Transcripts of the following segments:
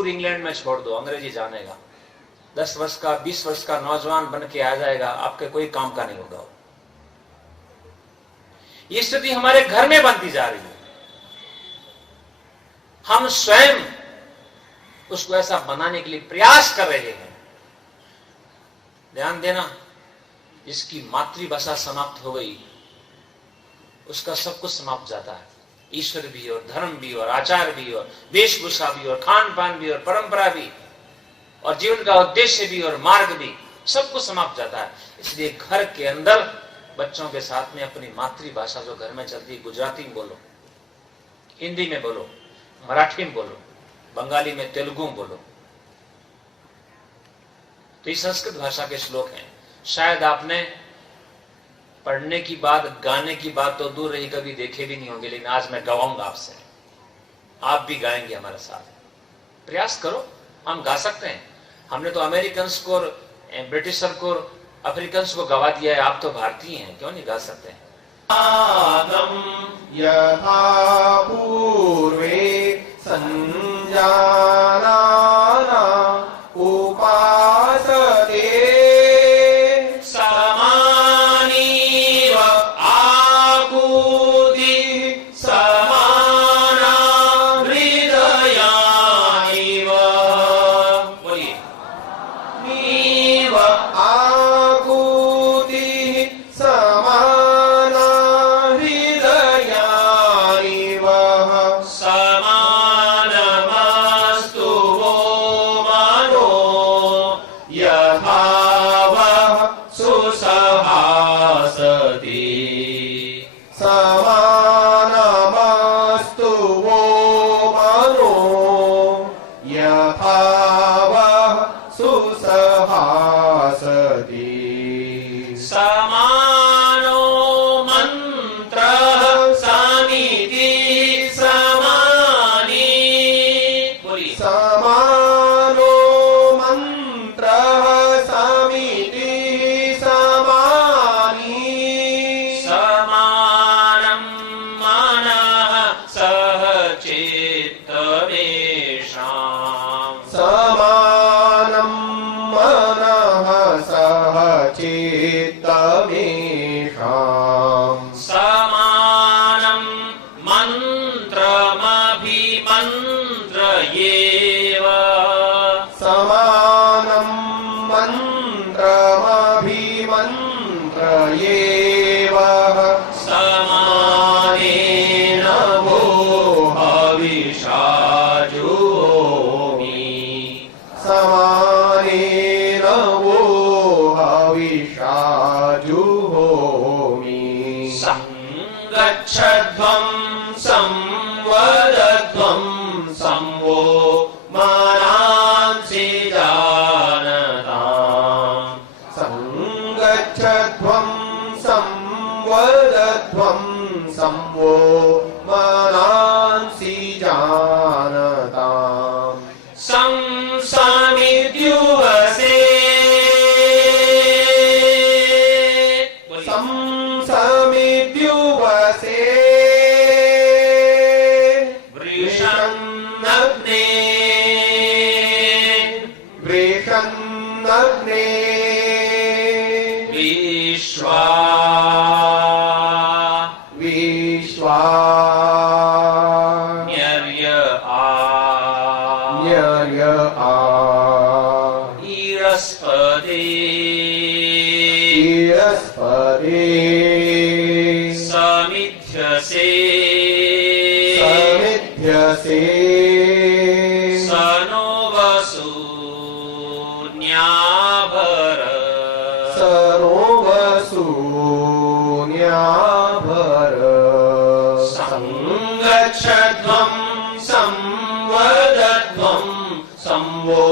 Tour England में छोड़ दो, अंग्रेजी जानेगा। 10 वर्ष का 20 वर्ष का नौजवान बन के आ जाएगा, आपके कोई काम का नहीं होगा। ये स्थिति हमारे घर में बनती जा रही है। हम स्वयं उसको ऐसा बनाने के लिए प्रयास कर रहे हैं। ध्यान देना, जिसकी मातृभाषा समाप्त हो गई उसका सब कुछ समाप्त जाता है। ईश्वर भी और धर्म भी और आचार भी और वेशभूषा भी और खान पान भी और परंपरा भी और जीवन का उद्देश्य भी और मार्ग भी, सब कुछ समाप्त जाता है। इसलिए घर के अंदर बच्चों के साथ में अपनी मातृभाषा जो घर में चलती है, गुजराती में बोलो, हिंदी में बोलो, मराठी में बोलो, बंगाली में, तेलुगु में बोलो। तो ये संस्कृत भाषा के श्लोक हैं। शायद आपने पढ़ने की बात, गाने की बात तो दूर रही, कभी देखे भी नहीं होंगे, लेकिन आज मैं गवाऊंगा आपसे, आप भी गाएंगे हमारे साथ। प्रयास करो, हम गा सकते हैं। हमने तो अमेरिकन्स को, ब्रिटिशर को, अफ्रीकन्स को गवा दिया है, आप तो भारतीय हैं, क्यों नहीं गा सकते हैं? यथा पूर्वे संजानाना उपासते समानीव आकुति समाना हृदयानिव। बोलिए, नीव आकुति समाना हृदयानिव समानमस्तु वो मनो यथा वः सुसहासति। समानमस्तु वो मनो यथा वः सुसहासति। समानो मंत्रः समिति समानी। बोलिए, समानो मंत्रः समिति समानी। समानं मनः सह चित्तवेषाम्। समानं मनः सह चित्तमेषाम्। समानं मन्त्रमभिमन्त्रयेव। समानं मन्त्रमभिमन्त्रयेव। समानेन वो हविषा जुहोमि। समानेन वो हविषा जुहोमि। संगच्छध्वं संवदध्वं संवो मनांसि जानताम्। संगच्छध्वं संवदध्वं संवो मनांसि जानताम्। संसमिद्युवसे। संसमिद्युवसे वृषन्नग्ने वृषन्नग्ने विश्वा विश्वा न्यर्य न्यर्य आ ईरस्पदे ईरस्पदे समिध्यसे समिध्यसे सनो वसून्याभर। सरोवसून्याभर। संगच्छध्वं संवदध्वं संवो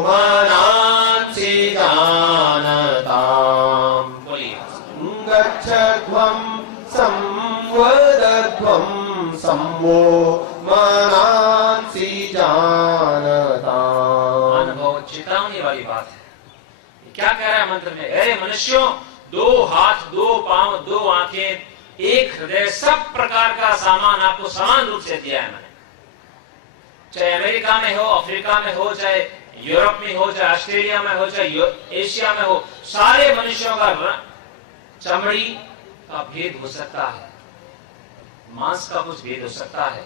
मनांसि जानताम्। बोलिए, संगच्छध्वं संवदध्वं संवो मनांसि जानताम्। अनुभव चेतावनी वाली बात है। ये क्या कह रहा है मंत्र में? अरे मनुष्यों, 2 हाथ, 2 पांव, 2 आंखें, एक हृदय, सब प्रकार का सामान आपको समान रूप से दिया है मैंने। चाहे अमेरिका में हो, अफ्रीका में हो, चाहे यूरोप में हो, चाहे ऑस्ट्रेलिया में हो, चाहे एशिया में हो, सारे मनुष्यों का चमड़ी का भेद हो सकता है, मांस का कुछ भेद हो सकता है,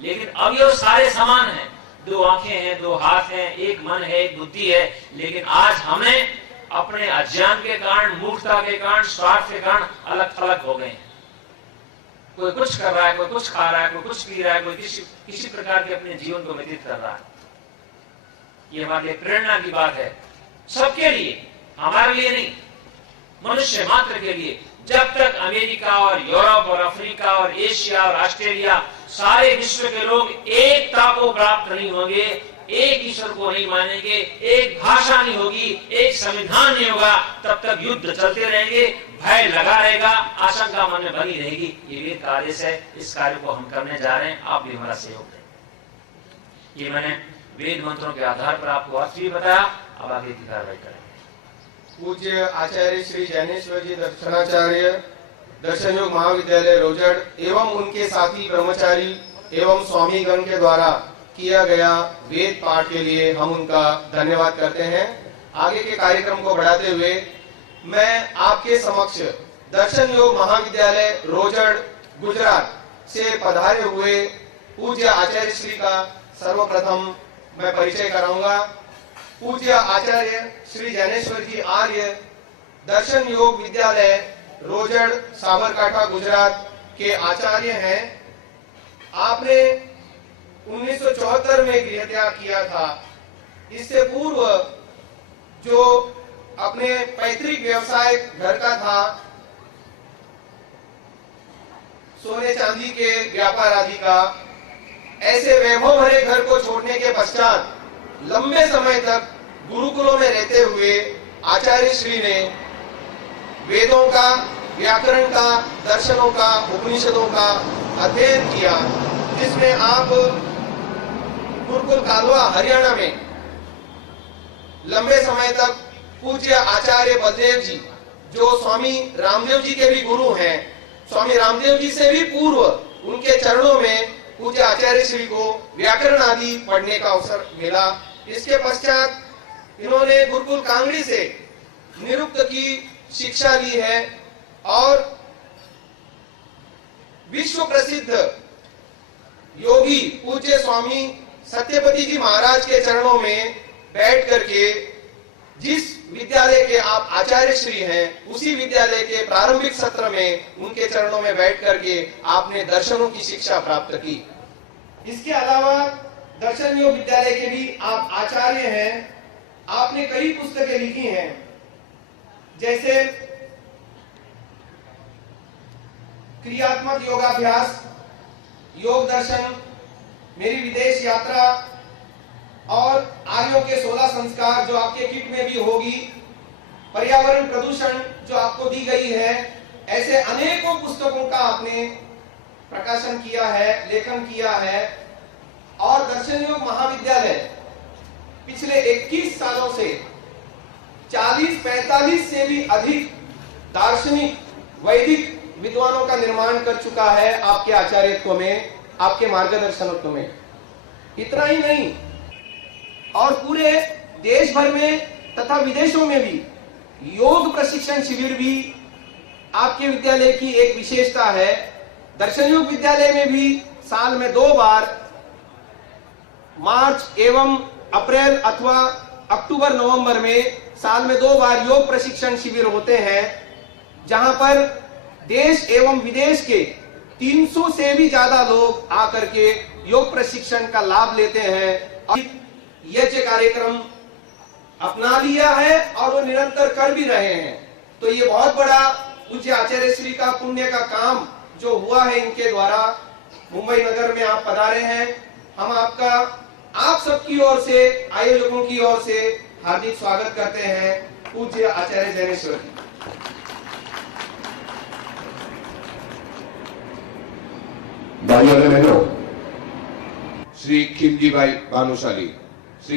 लेकिन अब ये सारे समान हैं। दो आंखें हैं, दो हाथ हैं, एक मन है, एक बुद्धि है, लेकिन आज हमें अपने अज्ञान के कारण, मूर्खता के कारण, स्वार्थ के कारण अलग थलग हो गए हैं। कोई कुछ कर रहा है, कोई कुछ खा रहा है, कोई कुछ पी रहा है, कोई किसी प्रकार के अपने जीवन को व्यतीत कर रहा है। ये हमारे लिए प्रेरणा की बात है, सबके लिए, हमारे लिए नहीं, मनुष्य मात्र के लिए। जब तक अमेरिका और यूरोप और अफ्रीका और एशिया और ऑस्ट्रेलिया, सारे विश्व के लोग एकता को प्राप्त नहीं होंगे, एक ईश्वर को नहीं मानेंगे, एक भाषा नहीं होगी, एक संविधान नहीं होगा, तब तक युद्ध चलते रहेंगे, भय लगा रहेगा, आशंका मन में बनी रहेगी। ये वेद का आदेश है, इस कार्य को हम करने जा रहे हैं, आप भी हमारा सहयोग दें। ये मैंने वेद मंत्रों के आधार पर आपको अर्थ भी बताया, अब आगे की कार्रवाई करें। पूज्य आचार्य श्री ज्ञानेश्वर जी दर्शनाचार्य, दर्शन योग महाविद्यालय रोजड़ एवं उनके साथी ब्रह्मचारी एवं स्वामीगण के द्वारा किया गया वेद पाठ के लिए हम उनका धन्यवाद करते हैं। आगे के कार्यक्रम को बढ़ाते हुए मैं आपके समक्ष दर्शन योग महाविद्यालय रोजड़ गुजरात से पधारे हुए पूज्य आचार्य श्री का सर्वप्रथम मैं परिचय कराऊंगा। पूज्य आचार्य श्री ज्ञानेश्वर जी आर्य दर्शन योग विद्यालय रोजड़ साबरकांठा गुजरात के आचार्य हैं। आपने 1974 में गृह त्याग किया था। इससे पूर्व जो अपने पैतृक व्यवसाय घर का था, सोने चांदी के व्यापार आदि का, ऐसे वैभव भरे घर को छोड़ने के पश्चात लंबे समय तक गुरुकुलों में रहते हुए आचार्य श्री ने वेदों का, व्याकरण का, दर्शनों का, उपनिषदों का अध्ययन किया, जिसमें आप गुरुकुल कालवा हरियाणा में लंबे समय तक पूज्य आचार्य बलदेव जी, जो स्वामी रामदेव जी के भी गुरु हैं, स्वामी रामदेव जी से भी पूर्व उनके चरणों में पूज्य आचार्य श्री को व्याकरण आदि पढ़ने का अवसर मिला। इसके पश्चात इन्होंने गुरुकुल कांगड़ी से निरुक्त की शिक्षा ली है और विश्व प्रसिद्ध योगी पूज्य स्वामी सत्यपति जी महाराज के चरणों में बैठ करके जिस विद्यालय के आप आचार्य श्री हैं, उसी विद्यालय के प्रारंभिक सत्र में उनके चरणों में बैठ करके आपने दर्शनों की शिक्षा प्राप्त की। इसके अलावा दर्शन योग विद्यालय के भी आप आचार्य हैं। आपने कई पुस्तकें लिखी हैं, जैसे क्रियात्मक योगाभ्यास, योग दर्शन, मेरी विदेश यात्रा और आर्यों के 16 संस्कार जो आपके किट में भी होगी, पर्यावरण प्रदूषण जो आपको दी गई है, ऐसे अनेकों पुस्तकों का आपने प्रकाशन किया है, लेखन किया है। और दर्शन योग महाविद्यालय पिछले 21 सालों से 40-45 से भी अधिक दार्शनिक वैदिक विद्वानों का निर्माण कर चुका है आपके आचार्यत्व में, आपके मार्गदर्शनत्व में। इतना ही नहीं, और पूरे देश भर में तथा विदेशों में भी योग प्रशिक्षण शिविर भी आपके विद्यालय की एक विशेषता है। दर्शन योग विद्यालय में भी साल में 2 बार मार्च एवं अप्रैल अथवा अक्टूबर नवंबर में साल में 2 बार योग प्रशिक्षण शिविर होते हैं, जहां पर देश एवं विदेश के 300 से भी ज्यादा लोग आकर के योग प्रशिक्षण का लाभ लेते हैं। यज्ञ कार्यक्रम अपना लिया है और वो निरंतर कर भी रहे हैं। तो ये बहुत बड़ा पूज्य आचार्य श्री का पुण्य का काम जो हुआ है इनके द्वारा। मुंबई नगर में आप पधारे हैं, हम आपका आप सबकी ओर से, आयोजकों की ओर से हार्दिक स्वागत करते हैं। पूज्य आचार्य ज्ञानेश्वर जी। भाइयों और बहनों, श्री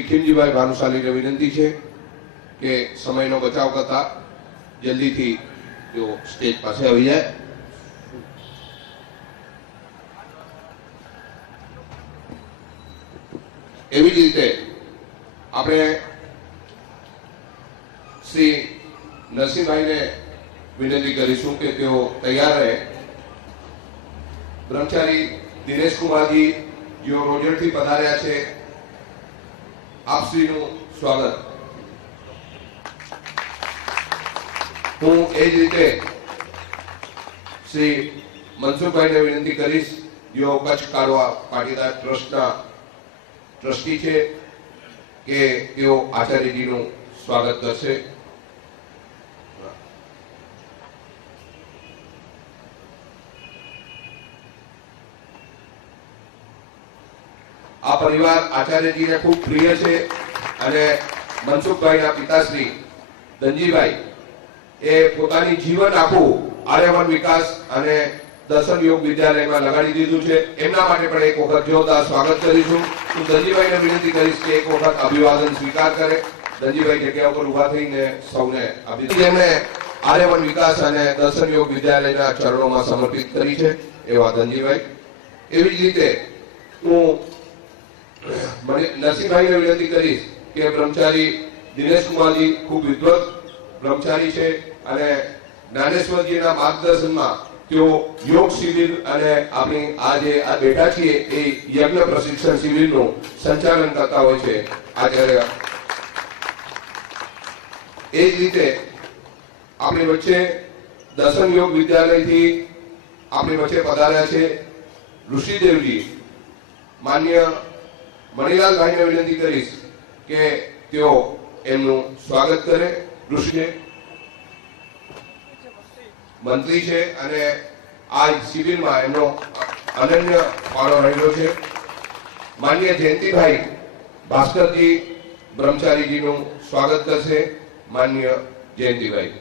खीमजीभाई भानुशाली ने विनंती है कि समयનો બચાવ કરતા જલ્દીથી જો સ્ટેજ પાસે આવી જાય। એવી જ રીતે આપણે શ્રી નરસિંહભાઈને વિનંતી કરીશું કે તેઓ તૈયાર રહે. બ્રહ્મચારી દિનેશ કુમારજી જેઓ રોજરથી પધાર્યા છે, આપશ્રીનું સ્વાગત. હું એ જ રીતે શ્રી મનસુખભાઈને વિનંતી કરીશ, જેઓ કચ્છ કાઢવા પાટીદાર ટ્રસ્ટના ટ્રસ્ટી છે, કે તેઓ આચાર્યજીનું સ્વાગત કરશે. આ પરિવાર આચાર્યજીને ખૂબ પ્રિય છે અને મનસુખભાઈના પિતાશ્રી ધનજીભાઈ એ પોતાની જીવન આખું આર્યવન વિકાસ અને દર્શન યોગ વિદ્યાલયમાં લગાડી દીધું છે. એમના માટે પણ એક વખત જોરદાર સ્વાગત કરીશું. હું ધનજીભાઈને વિનંતી કરીશ કે એક વખત અભિવાદન સ્વીકાર કરે. ધનજીભાઈ જગ્યા ઉપર ઉભા થઈને સૌને અભિવાદન. જેમણે આર્યવન વિકાસ અને દર્શન યોગ વિદ્યાલયના ચરણોમાં સમર્પિત કરી છે એવા ધનજીભાઈ. એવી જ રીતે હું નરસિંહભાઈને વિનંતી કરીશ કે બ્રહ્મચારી દિનેશ કુમારજી ખૂબ વિદ્વત બ્રહ્મચારી છે અને જ્ઞાનેશ્વરજીના માર્ગદર્શનમાં તેઓ યોગ શિબિર અને આપણી આજે આ બેઠા છીએ એ યજ્ઞ પ્રશિક્ષણ શિબિરનું સંચાલન કરતા હોય છે આચાર્ય. એ જ રીતે આપણી વચ્ચે દર્શન યોગ વિદ્યાલયથી આપણી વચ્ચે પધાર્યા છે ઋષિદેવજી. માન્ય મણિલાલભાઈને વિનંતી કરીશ કે તેઓ એમનું સ્વાગત કરે. ઋષિદેવ મંત્રી છે અને આ શિબિરમાં એમનો અનન્ય ફાળો રહેલો છે. માન્ય જયંતિભાઈ ભાસ્કરજી બ્રહ્મચારીજીનું સ્વાગત કરશે. માન્ય જયંતિભાઈ.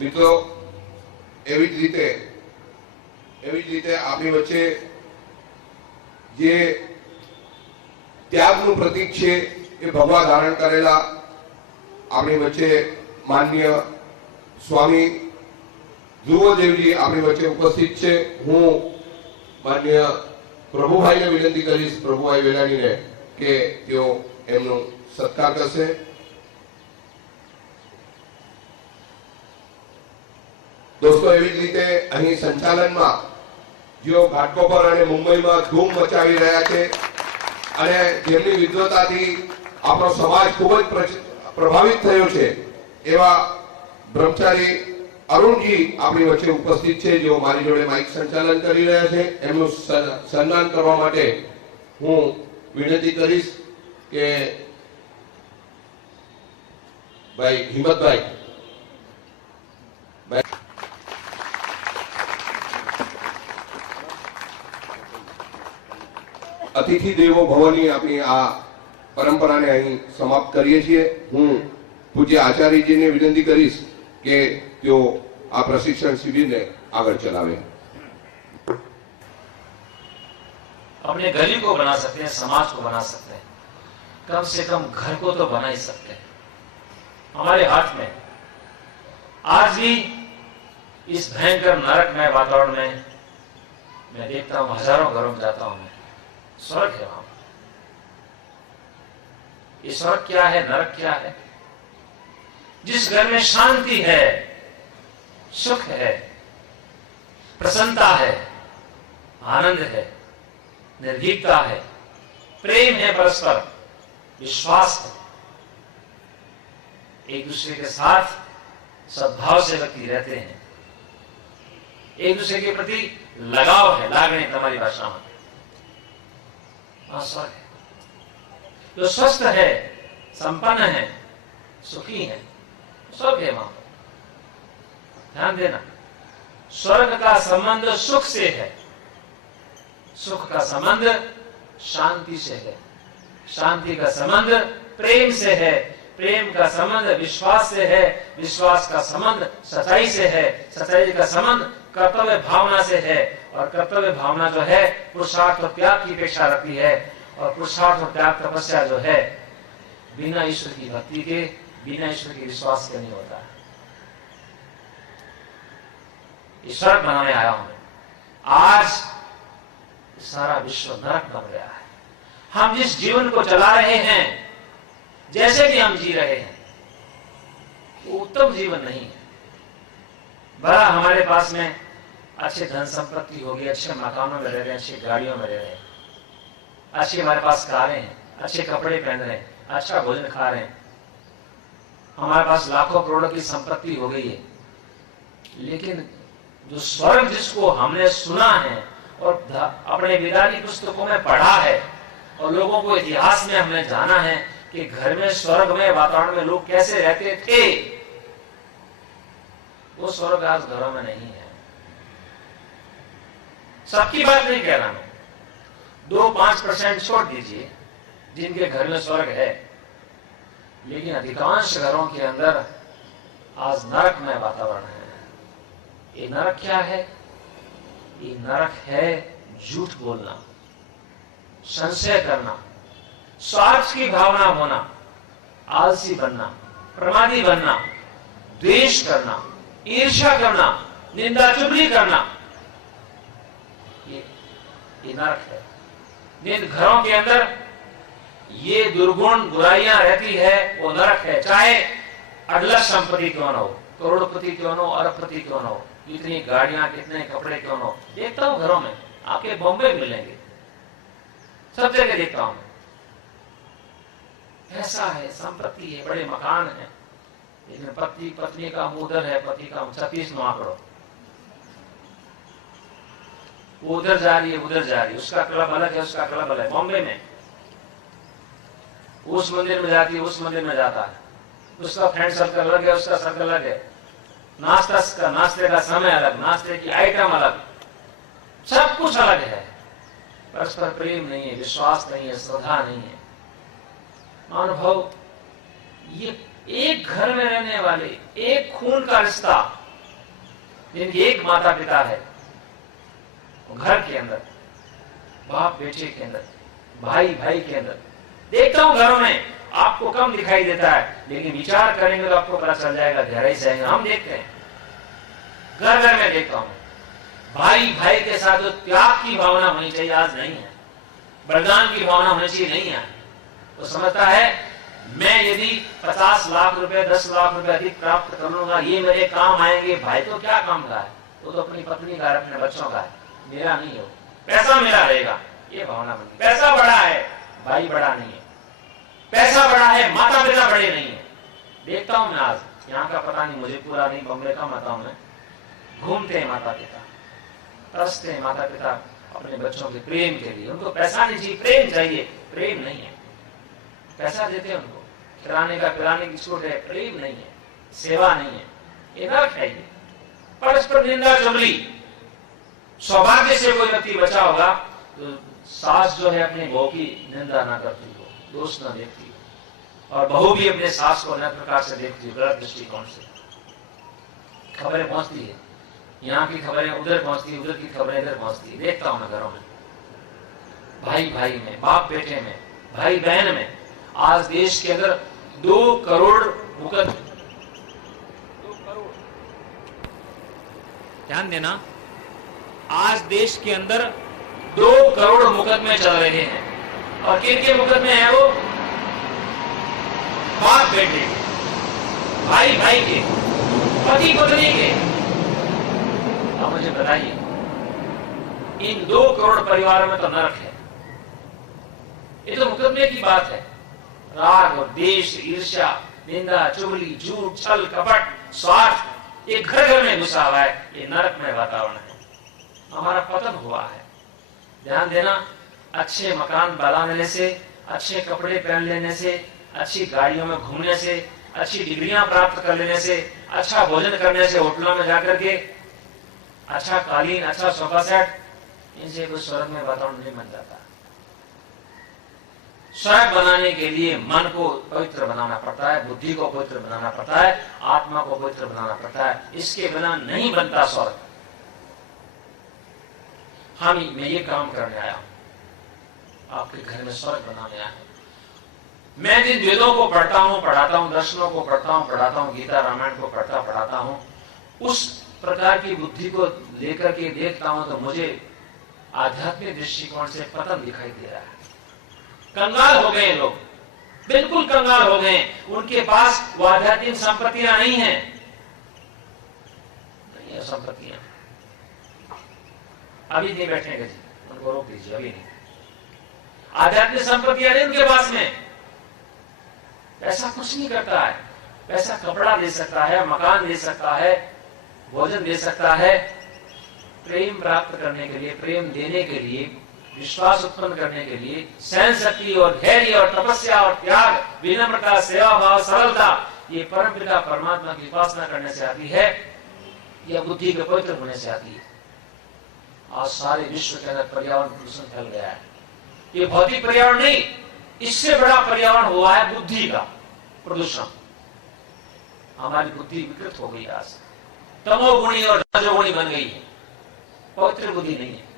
મિત્રો, એવી જ રીતે આપણી વચ્ચે જે ત્યાગનું પ્રતીક છે એ ભગવા ધારણ કરેલા આપણી વચ્ચે માન્ય સ્વામી ધ્રુવદેવજી આપણી વચ્ચે ઉપસ્થિત છે. હું માન્ય પ્રભુભાઈને વિનંતી કરીશ, પ્રભુભાઈ વેલાણીને, કે તેઓ એમનો સત્કાર કરશે. દોસ્તો, એવી જ રીતે અહીં સંચાલનમાં જેઓ ઘાટકોપર અને મુંબઈમાં ધૂમ મચાવી રહ્યા છે અને જેમની વિદ્વતાથી આપણો સમાજ ખૂબ જ પ્રભાવિત થયો છે એવા બ્રહ્મચારી અરુણજી આપણી વચ્ચે ઉપસ્થિત છે, જેઓ મારી જોડે માઇક સંચાલન કરી રહ્યા છે. એમનું સન્માન કરવા માટે હું વિનંતી કરીશ કે ભાઈ હિંમતભાઈ. અતિથિ દેવો ભવની આપણી આ પરંપરાને અહીં સમાપ્ત કરીએ છીએ. હું પૂજ્ય આચાર્યજીને વિનંતી કરીશ કે તેઓ આ પ્રશિક્ષણ શિબિરને આગળ ચલાવે. अपने गली को बना सकते हैं, समाज को बना सकते हैं, कम से कम घर को तो बना ही सकते हैं. हमारे हाथ में आज भी इस भयंकर नरकमय वातावरण में मैं देखता हूं, हजारों घरों में जाता हूं मैं, स्वर्ग है वहां. ये स्वर्ग क्या है, नरक क्या है? जिस घर में शांति है, सुख है, प्रसन्नता है, आनंद है, निर्भीकता है, प्रेम है, परस्पर विश्वास है, एक दूसरे के साथ सद्भाव से व्यक्ति रहते हैं, एक दूसरे के प्रति लगाव है, लागणी तुम्हारी भाषा में, स्वर्ग है. जो स्वस्थ है, संपन्न है, सुखी है, स्वर्ग है वहां. ध्यान देना, स्वर्ग का संबंध सुख से है, सुख का संबंध शांति से है, शांति का संबंध प्रेम से है, प्रेम का संबंध विश्वास से है, विश्वास का संबंध सच्चाई से है, सच्चाई का संबंध कर्तव्य भावना से है, और कर्तव्य भावना जो है पुरुषार्थ और त्याग की अपेक्षा रखती है, और पुरुषार्थ और त्याग तपस्या जो है बिना ईश्वर की भक्ति के, बिना ईश्वर के विश्वास के नहीं होता. ये स्वर्ग बनाने आया हूं मैं। आज सारा विश्व नरक बन गया है। हम जिस जीवन को चला रहे हैं, जैसे भी हम जी रहे हैं, वो उत्तम जीवन नहीं है। बड़ा हमारे पास में अच्छे धन संपत्ति होगी, अच्छे मकानों में रह रहे हैं, अच्छी गाड़ियों में रह रहे हैं, अच्छी हमारे पास कारें हैं, अच्छे कपड़े पहन रहे हैं, अच्छा भोजन खा रहे हैं, हमारे पास लाखों करोड़ों की संपत्ति हो गई है। लेकिन जो स्वर्ग जिसको हमने सुना है और अपने वेदांती पुस्तकों में पढ़ा है और लोगों को इतिहास में हमने जाना है कि घर में स्वर्ग में वातावरण में लोग कैसे रहते थे, वो स्वर्ग आज घरों में नहीं है। सबकी बात नहीं कह रहा मैं, 2-5% छोड़ दीजिए जिनके घर में स्वर्ग है, लेकिन अधिकांश घरों के अंदर आज नरक में वातावरण है। ये नरक क्या है? ये नरक है झूठ बोलना, संशय करना, स्वार्थ की भावना होना, आलसी बनना, प्रमादी बनना, द्वेष करना, ईर्ष्या करना, निंदा चुगली करना, ये नरक है। जिन घरों के अंदर ये दुर्गुण बुराइयां रहती है वो नरक है। चाहे अडलख संपत्ति क्यों न हो, करोड़पति क्यों न हो, अरबपति क्यों न हो, इतनी गाड़ियां, कितने कपड़े क्यों न हो। देखता हूं घरों में, आपके बॉम्बे मिलेंगे, सब जगह देखता हूं। ऐसा है, संपत्ति है, बड़े मकान है, लेकिन पति पत्नी का मुंह उधर है, पति का 36 आंकड़ों, वो उधर जा रही है, उधर जा रही है, उसका क्लब अलग है, उसका क्लब अलग है। बॉम्बे में उस मंदिर में जाती है, उस मंदिर में जाता है, उसका फ्रेंड सर्कल अलग है, उसका सर्कल अलग है, नाश्ते का समय अलग, नाश्ते की आइटम अलग, सब कुछ अलग है। परस्पर प्रेम नहीं है, विश्वास नहीं है, श्रद्धा नहीं है। अनुभव, ये एक घर में रहने वाले, एक खून का रिश्ता, जिनकी एक माता पिता है, घर के अंदर, बाप बेटे के अंदर, भाई भाई के अंदर, देखता हूं घरों में, आपको कम दिखाई देता है, लेकिन विचार करेंगे तो आपको पता चल जाएगा, गहराई से आएंगे। हम देखते हैं, घर घर में देखता हूं, भाई भाई के साथ जो त्याग की भावना होनी चाहिए आज नहीं है, बलिदान की भावना होनी चाहिए नहीं है। तो समझता है मैं यदि 50 लाख रुपए, 10 लाख रुपए अधिक प्राप्त कर लूंगा, ये मेरे काम आएंगे। भाई तो क्या काम का है, वो तो अपनी पत्नी का है, अपने बच्चों का है, मेरा नहीं हो, पैसा मेरा रहेगा, ये भावना बनी। पैसा बड़ा है, भाई बड़ा नहीं है, पैसा बड़ा है, माता पिता बड़े नहीं है। देखता हूं मैं आज, यहाँ का पता नहीं, मुझे पूरा नहीं, बम्बे का माता हूं मैं, घूमते हैं माता पिता, तरसते हैं माता पिता अपने बच्चों के प्रेम के लिए। उनको पैसा नहीं चाहिए, प्रेम चाहिए, प्रेम नहीं है। पैसा देते हैं उनको, खिलाने का पिलाने की छूट है, प्रेम नहीं है, सेवा नहीं है, ये नरक है। ये परस्पर निंदा चुगली। सौभाग्य से कोई व्यक्ति बचा होगा तो सास जो है अपने बहू की निंदा ना करती हो, दोष न देखती हो, और बहू भी अपने सास को अन्य प्रकार से देखती हो, गलत दृष्टिकोण से। खबरें पहुंचती है, यहाँ की खबरें उधर पहुंचती है, उधर की खबरें इधर पहुंचती है। देखता हूं मैं घरों में, भाई भाई में, बाप बेटे में, भाई बहन में। आज देश के अंदर 2 करोड़ मुकदमे, 2 करोड़, ध्यान देना, आज देश के अंदर 2 करोड़ मुकदमे चल रहे हैं। और किन के मुकदमे हैं वो? बाप बेटे के, भाई भाई के, पति पत्नी के। अब मुझे बताइए, इन 2 करोड़ परिवारों में तो नरक है। ये तो मुकदमे की बात है। राग और देश, ईर्ष्या, निंदा चुगली, झूठ, छल कपट, स्वार्थ, ये घर घर में घुसा हुआ है। ये नरक में वातावरण है, हमारा पतन हुआ है। ध्यान देना, अच्छे मकान बनाने से, अच्छे कपड़े पहन लेने से, अच्छी गाड़ियों में घूमने से, अच्छी डिग्रियां प्राप्त कर लेने से, अच्छा भोजन करने से, होटलों में जाकर के, अच्छा कालीन, अच्छा सोफा सेट, इनसे कुछ स्वर्ग में वातावरण नहीं बन जाता। स्वर्ग बनाने के लिए मन को पवित्र बनाना पड़ता है, बुद्धि को पवित्र बनाना पड़ता है, आत्मा को पवित्र बनाना पड़ता है। इसके बिना नहीं बनता स्वर्ग। मैं ये काम करने आया हूं, आपके घर में स्वर्ग बनाने आया हूं। मैं जिन वेदों को पढ़ता हूं, पढ़ाता हूं, दर्शनों को पढ़ता हूं, पढ़ाता हूं, गीता रामायण को पढ़ता हूं, उस प्रकार की बुद्धि को लेकर के देखता हूं तो मुझे आध्यात्मिक दृष्टिकोण से पतन दिखाई दे रहा है। कंगाल हो गए लोग, बिल्कुल कंगाल हो गए। उनके पास वो आध्यात्मिक संपत्तियां नहीं है, संपत्तियां अभी नहीं बैठेंगे जी, उनको रोक दीजिए, अभी नहीं। आध्यात्मिक संपत्तियां नहीं उनके पास में। पैसा कुछ नहीं करता है। पैसा कपड़ा दे सकता है, मकान दे सकता है, भोजन दे सकता है। प्रेम प्राप्त करने के लिए, प्रेम देने के लिए, विश्वास उत्पन्न करने के लिए सहन शक्ति और धैर्य और तपस्या और त्याग, विनम्रता, सेवा भाव, सरलता, ये परम पिता परमात्मा की उपासना करने से आती है, यह बुद्धि के पवित्र होने से आती है। आज सारे विश्व के अंदर पर्यावरण प्रदूषण फैल गया है। ये भौतिक पर्यावरण नहीं, इससे बड़ा पर्यावरण हुआ है बुद्धि का प्रदूषण। हमारी बुद्धि विकृत हो गई, आज तमोगुणी और रजोगुणी बन गई है। पवित्र बुद्धि नहीं है।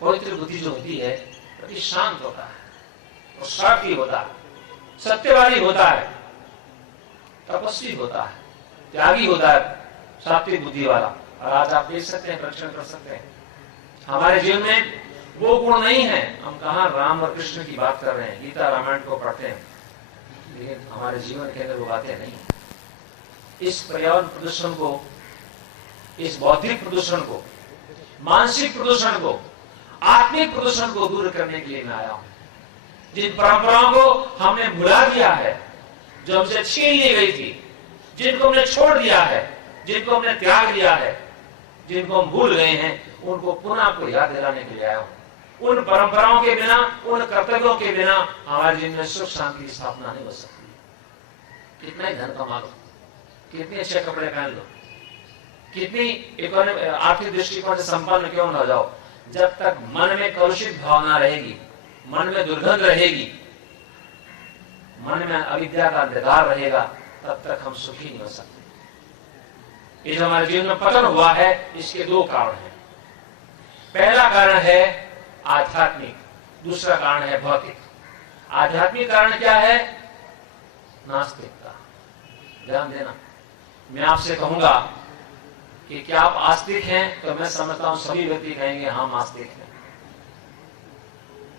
पवित्र बुद्धि जो होती है अति शांत होता है, और सार्थी होता है, सत्यवादी होता है, तपस्वी होता है, त्यागी होता है, सात्विक बुद्धि वाला। और आज आप देख सकते हैं, परीक्षण कर सकते हैं, हमारे जीवन में वो गुण नहीं है। हम कहां राम और कृष्ण की बात कर रहे हैं, गीता रामायण को पढ़ते हैं, लेकिन हमारे जीवन के अंदर वो बातें नहीं। इस पर्यावरण प्रदूषण को, इस बौद्धिक प्रदूषण को, मानसिक प्रदूषण को, आत्मिक प्रदूषण को दूर करने के लिए मैं आया हूं। जिन परंपराओं को हमने भुला दिया है, जो हमसे छीन ली गई थी, जिनको हमने छोड़ दिया है, जिनको हमने त्याग दिया है, जिनको हम भूल गए हैं, उनको पुनः आपको याद दिलाने के लिए आया हूं। उन परंपराओं के बिना, उन कर्तव्यों के बिना हमारे जीवन में सुख शांति की स्थापना नहीं हो सकती। कितना ही धन कमा लो, कितने अच्छे कपड़े पहन लो, कितनी आर्थिक दृष्टिकोण से संपन्न क्यों न हो जाओ, जब तक मन में कलुषित भावना रहेगी, मन में दुर्गंध रहेगी, मन में अविद्या का अंधकार रहेगा, तब तक हम सुखी नहीं हो सकते। ये जो हमारे जीवन में पतन हुआ है, इसके दो कारण हैं। पहला कारण है आध्यात्मिक, दूसरा कारण है भौतिक। आध्यात्मिक कारण क्या है? नास्तिकता। ध्यान देना, मैं आपसे कहूंगा कि क्या आप आस्तिक हैं, तो मैं समझता हूं सभी व्यक्ति कहेंगे हम आस्तिक हैं।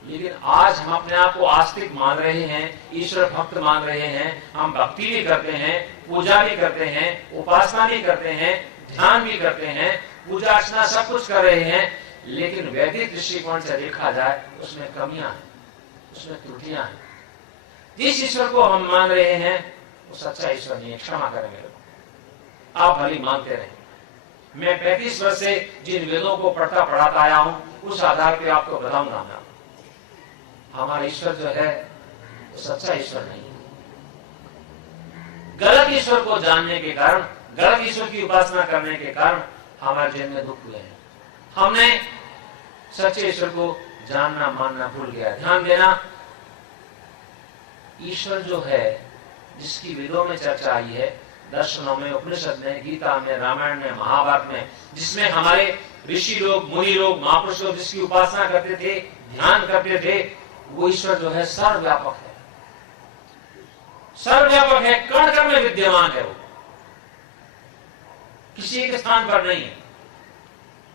लेकिन आज हम अपने आप को आस्तिक मान रहे हैं, ईश्वर भक्त मान रहे हैं, हम भक्ति भी करते हैं, पूजा भी करते हैं, उपासना भी करते हैं, ध्यान भी करते हैं, पूजा अर्चना सब कुछ कर रहे हैं, लेकिन वैदिक दृष्टिकोण से देखा जाए उसमें कमियां हैं, उसमें त्रुटियां हैं। जिस ईश्वर को हम मान रहे हैं वो सच्चा ईश्वर नहीं है, क्षमा करें मेरे को, आप भली मानते रहे। मैं 35 वर्ष से जिन वेदों को पढ़ाता आया हूं, उस आधार पे आपको बताऊंगा मैं, हमारा ईश्वर जो है वो सच्चा ईश्वर नहीं है। गलत ईश्वर को जानने के कारण, गलत ईश्वर की उपासना करने के कारण हमारे जीवन में दुख हुए हैं। हमने सच्चे ईश्वर को जानना मानना भूल गया। ध्यान देना, ईश्वर जो है जिसकी वेदों में चर्चा आई है, दर्शनों में, उपनिषद में, गीता में, रामायण में, महाभारत में, जिसमें हमारे ऋषि लोग, मुनि लोग, महापुरुष लोग जिसकी उपासना करते थे, ध्यान करते थे, वो ईश्वर जो है सर्वव्यापक है, सर्वव्यापक है, कण कण में विद्यमान है। वो किसी एक स्थान पर नहीं है,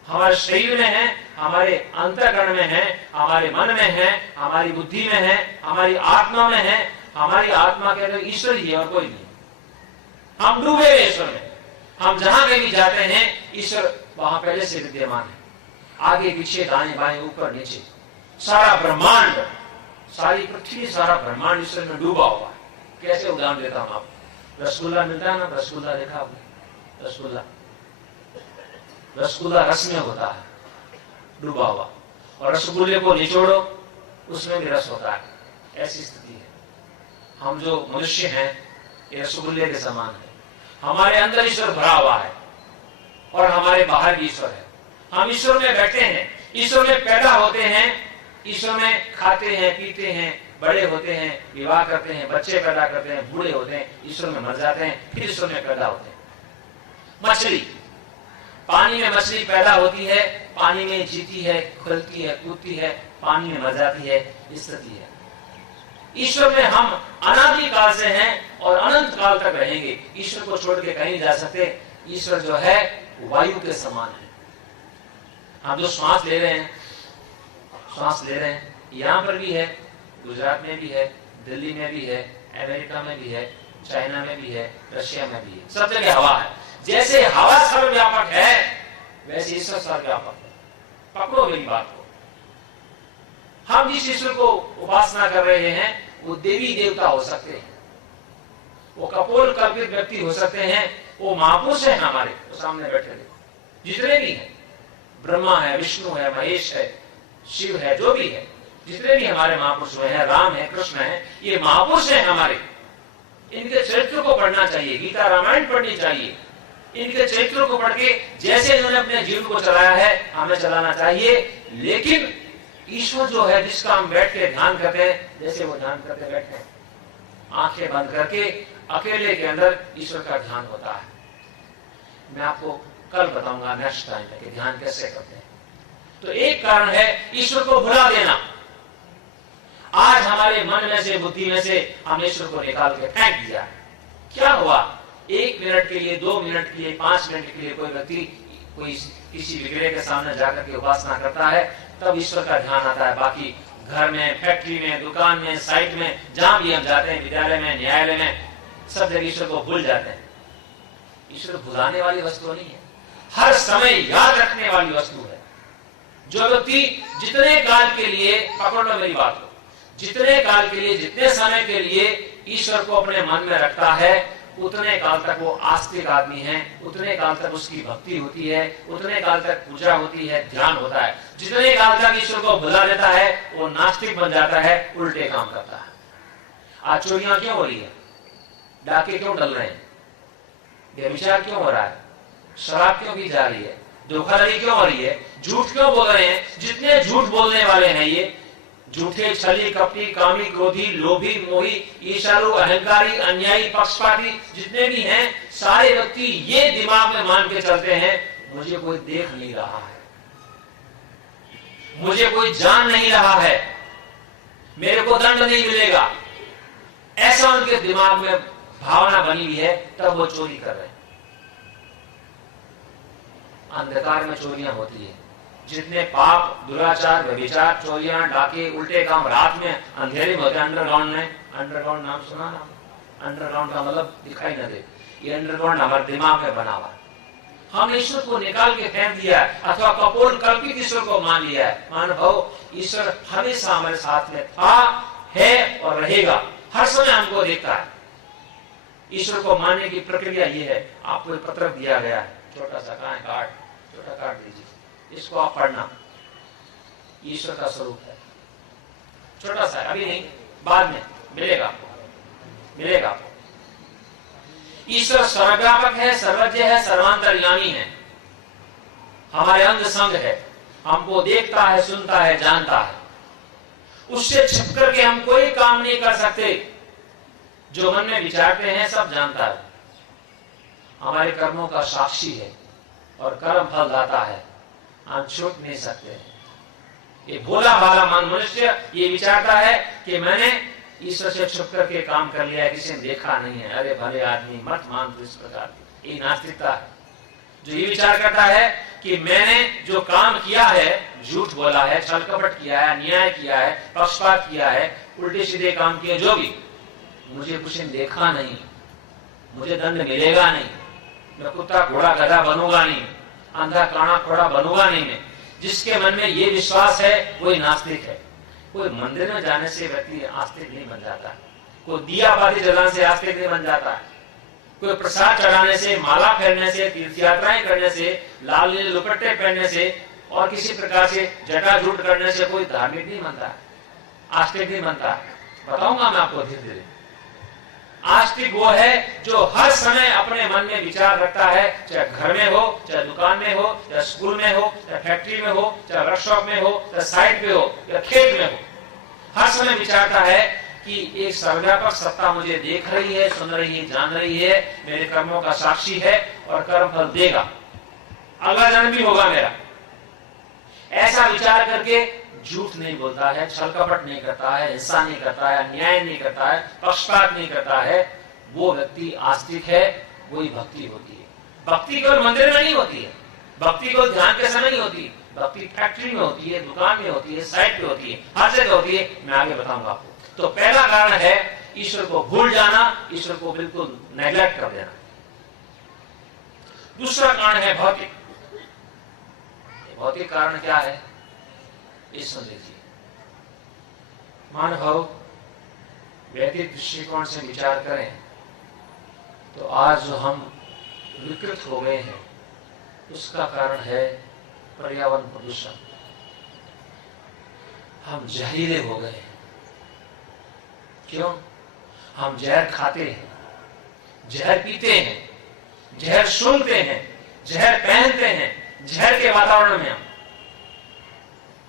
हमारे शरीर में है, हमारे अंतःकरण में है, हमारे मन में है, हमारी बुद्धि में है, हमारी आत्मा में है। हमारी आत्मा के अंदर ईश्वर ही है और कोई नहीं। हम डूबे हुए ईश्वर में, हम जहां कहीं जाते हैं ईश्वर वहां पहले से विद्यमान है, आगे पीछे दाएं बाएं ऊपर नीचे, सारा ब्रह्मांड, सारी पृथ्वी, सारा ब्रह्मांड ईश्वर में डूबा हुआ है। कैसे उदाहरण देता हूं आपको, रसगुल्ला मिलता है ना, रसगुल्ला देखा आपने? रसगुल्ला रस में होता है डूबा हुआ, और रसगुल्ले को निचोड़ो उसमें भी रस होता है। ऐसी स्थिति है। हम जो मनुष्य हैं ये रसगुल्ले के समान है। हमारे अंदर ईश्वर भरा हुआ है और हमारे बाहर भी ईश्वर है। हम ईश्वर में बैठे हैं, ईश्वर में पैदा होते हैं, ईश्वर में खाते हैं, पीते हैं, बड़े होते हैं, विवाह करते हैं, बच्चे पैदा करते हैं, बूढ़े होते हैं, ईश्वर में मर जाते हैं, फिर ईश्वर में पैदा होते हैं। मछली, पानी में मछली पैदा होती है, पानी में जीती है, खुलती है, कूदती है, पानी में मर जाती है, स्थिति है। ईश्वर में हम अनादि काल से हैं और अनंत काल तक रहेंगे। ईश्वर को छोड़ के कहीं जा सकते, ईश्वर जो है वायु के समान है। हम जो श्वास ले रहे हैं, यहां पर भी है, गुजरात में भी है, दिल्ली में भी है, अमेरिका में भी है, चाइना में भी है, रशिया में भी है, सब जगह हवा है। जैसे हवा सर्वव्यापक है वैसे ईश्वर सर्वव्यापक है। पकड़ो मेरी बात को। हम जिस ईश्वर को उपासना कर रहे हैं वो देवी देवता हो सकते हैं, वो कपोल कल्पित व्यक्ति हो सकते हैं, वो महापुरुष है हमारे, वो सामने बैठे देखो जितने भी हैं, ब्रह्मा है, विष्णु है, महेश है, शिव है, जो भी है, जितने भी हमारे महापुरुष हैं, राम है, कृष्ण है, ये महापुरुष है हमारे। इनके चरित्र को पढ़ना चाहिए, गीता रामायण पढ़नी चाहिए। इनके चरित्रों को पढ़ के जैसे इन्होंने अपने जीवन को चलाया है हमें चलाना चाहिए। लेकिन ईश्वर जो है जिसका हम बैठ के ध्यान करते हैं, जैसे वो ध्यान करते बैठे हैं, आंखें बंद करके अकेले के अंदर ईश्वर का ध्यान होता है। मैं आपको कल बताऊंगा नेक्स्ट टाइम कि ध्यान कैसे करते हैं। तो एक कारण है ईश्वर को भुला देना। आज हमारे मन में से, बुद्धि में से हमने ईश्वर को निकाल के फेंक दिया। क्या हुआ? 1 मिनट के लिए, 2 मिनट के लिए, 5 मिनट के लिए कोई व्यक्ति कोई किसी विग्रह के सामने जाकर के उपासना करता है, तब ईश्वर का ध्यान आता है। बाकी घर में, फैक्ट्री में, दुकान में, साइट में, जहां भी हम जाते हैं, विद्यालय में, न्यायालय में, सब जगह ईश्वर को भूल जाते हैं। ईश्वर भुलाने वाली वस्तु नहीं है, हर समय याद रखने वाली वस्तु है। जो व्यक्ति जितने काल के लिए, पकड़ लो मेरी बात को, जितने काल के लिए, जितने समय के लिए ईश्वर को अपने मन में रखता है, उतने काल तक वो आस्तिक आदमी है, उतने काल तक उसकी भक्ति होती है, उतने काल तक पूजा होती है, ध्यान होता है। जितने काल तक ईश्वर को भुला देता है वो नास्तिक बन जाता है, उल्टे काम करता है। आज चोरियां क्यों हो रही है? डाके क्यों डल रहे हैं? व्यभिचार क्यों हो रहा है? शराब क्यों पी जा रही है? धोखाधड़ी क्यों हो रही है? झूठ क्यों बोल रहे हैं? जितने झूठ बोलने वाले हैं, ये झूठे, छली, कपटी, कामी, क्रोधी, लोभी, मोही, ईर्ष्यालु, अहंकारी, अन्यायी, पक्षपाती जितने भी हैं, सारे व्यक्ति ये दिमाग में मान के चलते हैं मुझे कोई देख नहीं रहा है, मुझे कोई जान नहीं रहा है, मेरे को दंड नहीं मिलेगा। ऐसा उनके दिमाग में भावना बनी हुई है, तब वो चोरी कर रहे हैं। अंधकार में चोरियां होती है। जितने पाप, दुराचार, व्यभिचार, चोरियां, डाके, उल्टे काम रात में अंधेरे में होते हैं। अंडरग्राउंड में, अंडरग्राउंड नाम सुना ना? अंडरग्राउंड का मतलब दिखाई न दे। ये अंडरग्राउंड हमारे दिमाग में बना हुआ है। हमने ईश्वर को निकाल के फेंक दिया है, अथवा कपोल कल्पित ईश्वर को मान लिया है। मानव ईश्वर हमेशा हमारे साथ में था, है और रहेगा, हर समय हमको देखता है। ईश्वर को मानने की प्रक्रिया ये है। आपको एक पत्र दिया गया है, छोटा सा, कहां है कार्ड? छोटा कार्ड दीजिए, इसको आप पढ़ना। ईश्वर का स्वरूप है, छोटा सा, अभी नहीं, बाद में मिलेगा आपको, मिलेगा आपको। ईश्वर सर्वव्यापक है, सर्वज्ञ है, सर्वांतर्यामी है, हमारे अंग संग है, हमको देखता है, सुनता है, जानता है। उससे छिप करके हम कोई काम नहीं कर सकते। जो मन में विचारते हैं सब जानता है, हमारे कर्मों का साक्षी है और कर्म फल दाता है, हम छूट नहीं सकते। ये भोला भाला मान मनुष्य ये विचारता है कि मैंने ईश्वर से छुप करके काम कर लिया है, किसी ने देखा नहीं है। अरे भले आदमी, मत मान तू इस प्रकार की, ये नास्तिकता है। जो ये विचार करता है कि मैंने जो काम किया है, झूठ बोला है, छल कपट किया है, अन्याय किया है, पक्षपात किया है, उल्टे सीधे काम किए, जो भी, मुझे कुछ ने देखा नहीं, मुझे दंड मिलेगा नहीं, मैं कुत्ता घोड़ा गधा बनूंगा नहीं, अंधा काना खोड़ा बनूंगा नहीं मैं। जिसके मन में ये विश्वास है वही नास्तिक है। कोई मंदिर में जाने से व्यक्ति आस्तिक नहीं बन जाता, कोई दिया बाती जलाने से आस्तिक नहीं बन जाता, कोई प्रसाद चढ़ाने से, माला फेरने से, तीर्थ यात्राएं करने से, लाल नीले दुपट्टे पहनने से और किसी प्रकार से जटाजूट करने से कोई धार्मिक नहीं बनता, आस्तिक नहीं बनता। बताऊंगा मैं आपको धीरे धीरे। आस्तिक वो है जो हर समय अपने मन में विचार रखता है, चाहे घर में हो, चाहे दुकान में हो, चाहे स्कूल में हो, चाहे फैक्ट्री में हो, चाहे वर्कशॉप में हो, चाहे साइट पे हो या खेत में हो, हर समय विचारता है कि एक सर्वव्यापक सत्ता मुझे देख रही है, सुन रही है, जान रही है, मेरे कर्मों का साक्षी है और कर्म फल देगा, अगला जन्म भी होगा मेरा। ऐसा विचार करके झूठ नहीं बोलता है, छल कपट नहीं करता है, हिंसा नहीं करता है, अन्याय नहीं करता है, पक्षपात नहीं करता है, वो व्यक्ति आस्तिक है, वही भक्ति होती है। भक्ति केवल मंदिर में नहीं होती है, भक्ति केवल ध्यान के समय नहीं होती, भक्ति फैक्ट्री में होती है, दुकान में होती है, साइट पे होती है, हर जगह होती है। मैं आगे बताऊंगा आपको। तो पहला कारण है ईश्वर को भूल जाना, ईश्वर को बिल्कुल नेग्लेक्ट कर देना। दूसरा कारण है भौतिक। भौतिक कारण क्या है, ये सुन लीजिए। मानव वैदिक दृष्टिकोण से विचार करें तो आज जो हम विकृत हो गए हैं उसका कारण है पर्यावरण प्रदूषण। हम जहरीले हो गए हैं। क्यों? हम जहर खाते हैं, जहर पीते हैं, जहर सूंघते हैं, जहर पहनते हैं, जहर के वातावरण में हम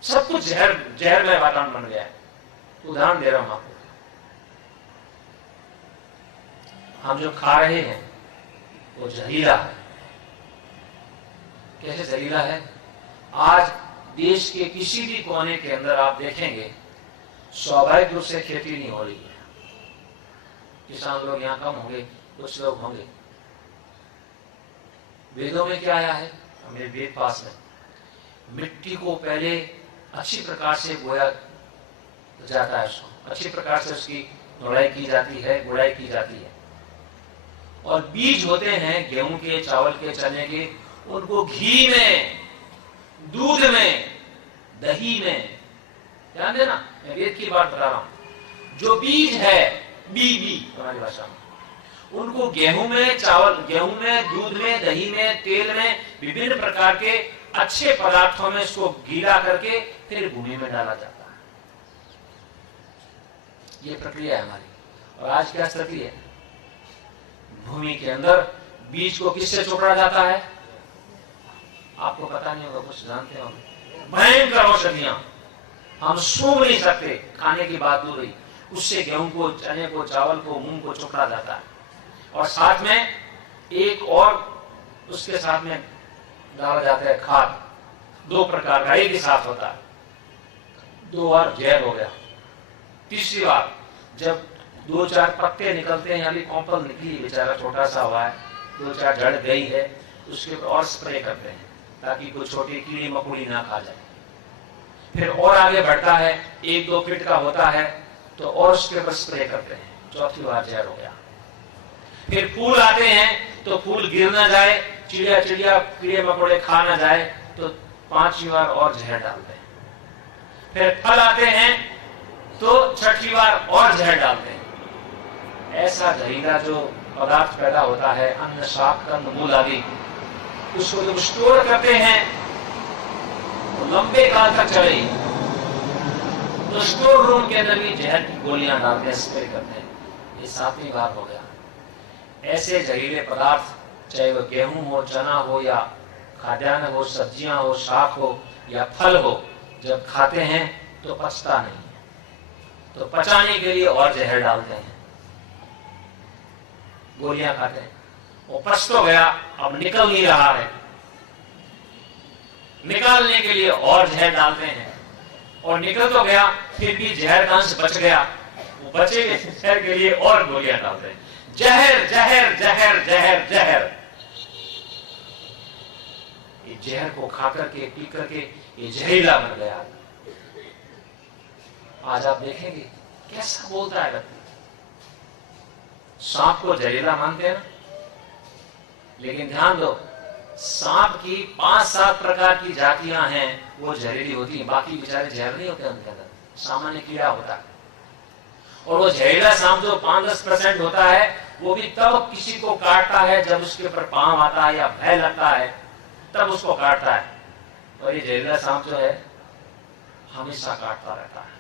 सब कुछ जहरमय वातावरण बन गया है। उदाहरण दे रहा हूं आपको। हम जो खा रहे हैं वो जहरीला है। कैसे जहरीला है? आज देश के किसी भी कोने के अंदर आप देखेंगे स्वाभाविक रूप से खेती नहीं हो रही है। किसान लोग यहां कम होंगे, कुछ लोग होंगे। वेदों में क्या आया है? हमें वेद पास में मिट्टी को पहले अच्छी प्रकार से बोया जाता है, उसको अच्छी प्रकार से उसकी धुलाई की जाती है, गुड़ाई की जाती है, और बीज होते हैं गेहूं के, चावल के, चने के, उनको घी में, दूध में, दही में, ध्यान देना मैं वेद की बात बता रहा हूं। जो बीज है, बी हमारी भाषा में, उनको गेहूं में, गेहूं में, दूध में, दही में, तेल में, विभिन्न प्रकार के अच्छे पदार्थों में इसको गीला करके फिर भूमि में डाला जाता है। ये प्रक्रिया है हमारी। और आज क्या स्थिति है? भूमि के अंदर बीज को किससे चोपड़ा जाता है? आपको पता नहीं होगा, कुछ जानते होंगे। भयंकर औषधियां हम सूंघ नहीं सकते, खाने की बात दूर रही। उससे गेहूं को, चने को, चावल को, मूंग को चोपड़ा जाता है। और साथ में एक और उसके साथ में डाला जाता है खाद। दो प्रकार का, एक ही साथ होता है। 2 बार जहर हो गया। तीसरी बार जब 2-4 पत्ते निकलते हैं, अभी कॉम्पल निकली, बेचारा छोटा सा हुआ है, 2-4 जड़ गई है, उसके ऊपर और स्प्रे करते हैं ताकि कोई छोटी कीड़ी मकोड़ी ना खा जाए। फिर और आगे बढ़ता है, 1-2 फीट का होता है तो और उसके ऊपर स्प्रे करते हैं। चौथी बार जहर हो गया। फिर फूल आते हैं तो फूल गिर ना जाए, चिड़िया कीड़े मकोड़े खा ना जाए, तो 5वीं बार और जहर डालते हैं। फिर फल आते हैं तो 6वीं बार और जहर डालते हैं। ऐसा जहरीला जो पदार्थ पैदा होता है, अन्न, शाक, कंद, मूल आदि, उसको जब स्टोर करते हैं तो लंबे काल तक चलेगी। तो स्टोर रूम के अंदर भी जहर की गोलियां डालते हैं, स्प्रे करते हैं। ये 7वीं बार हो गया। ऐसे जहरीले पदार्थ, चाहे वो गेहूं हो, चना हो, या खाद्यान्न हो, सब्जियां हो, शाक हो या फल हो, जब खाते हैं तो पचता नहीं है। तो पचाने के लिए और जहर डालते हैं, गोलियां खाते हैं। वो पच तो गया, अब निकल नहीं रहा है, निकालने के लिए और जहर डालते हैं। और निकल तो गया, फिर भी जहर का अंश बच गया, वो बचे जहर के लिए और गोलियां डालते हैं। जहर जहर जहर जहर जहर। ये जहर को खा करके, पी करके ये जहरीला बन गया। आज आप देखेंगे कैसा बोलता है व्यक्ति। सांप को जहरीला मानते हैं ना, लेकिन ध्यान दो, सांप की 5-7 प्रकार की जातियां हैं, वो जहरीली होती हैं। बाकी बेचारे जहर नहीं होते उनके अंदर, सामान्य कीड़ा होता है। और वो जहरीला सांप जो 5-10% होता है, वो भी तब किसी को काटता है जब उसके ऊपर पांव आता है या भय लगता है, तब उसको काटता है। और ये जहरीला सांप जो है हमेशा काटता रहता है।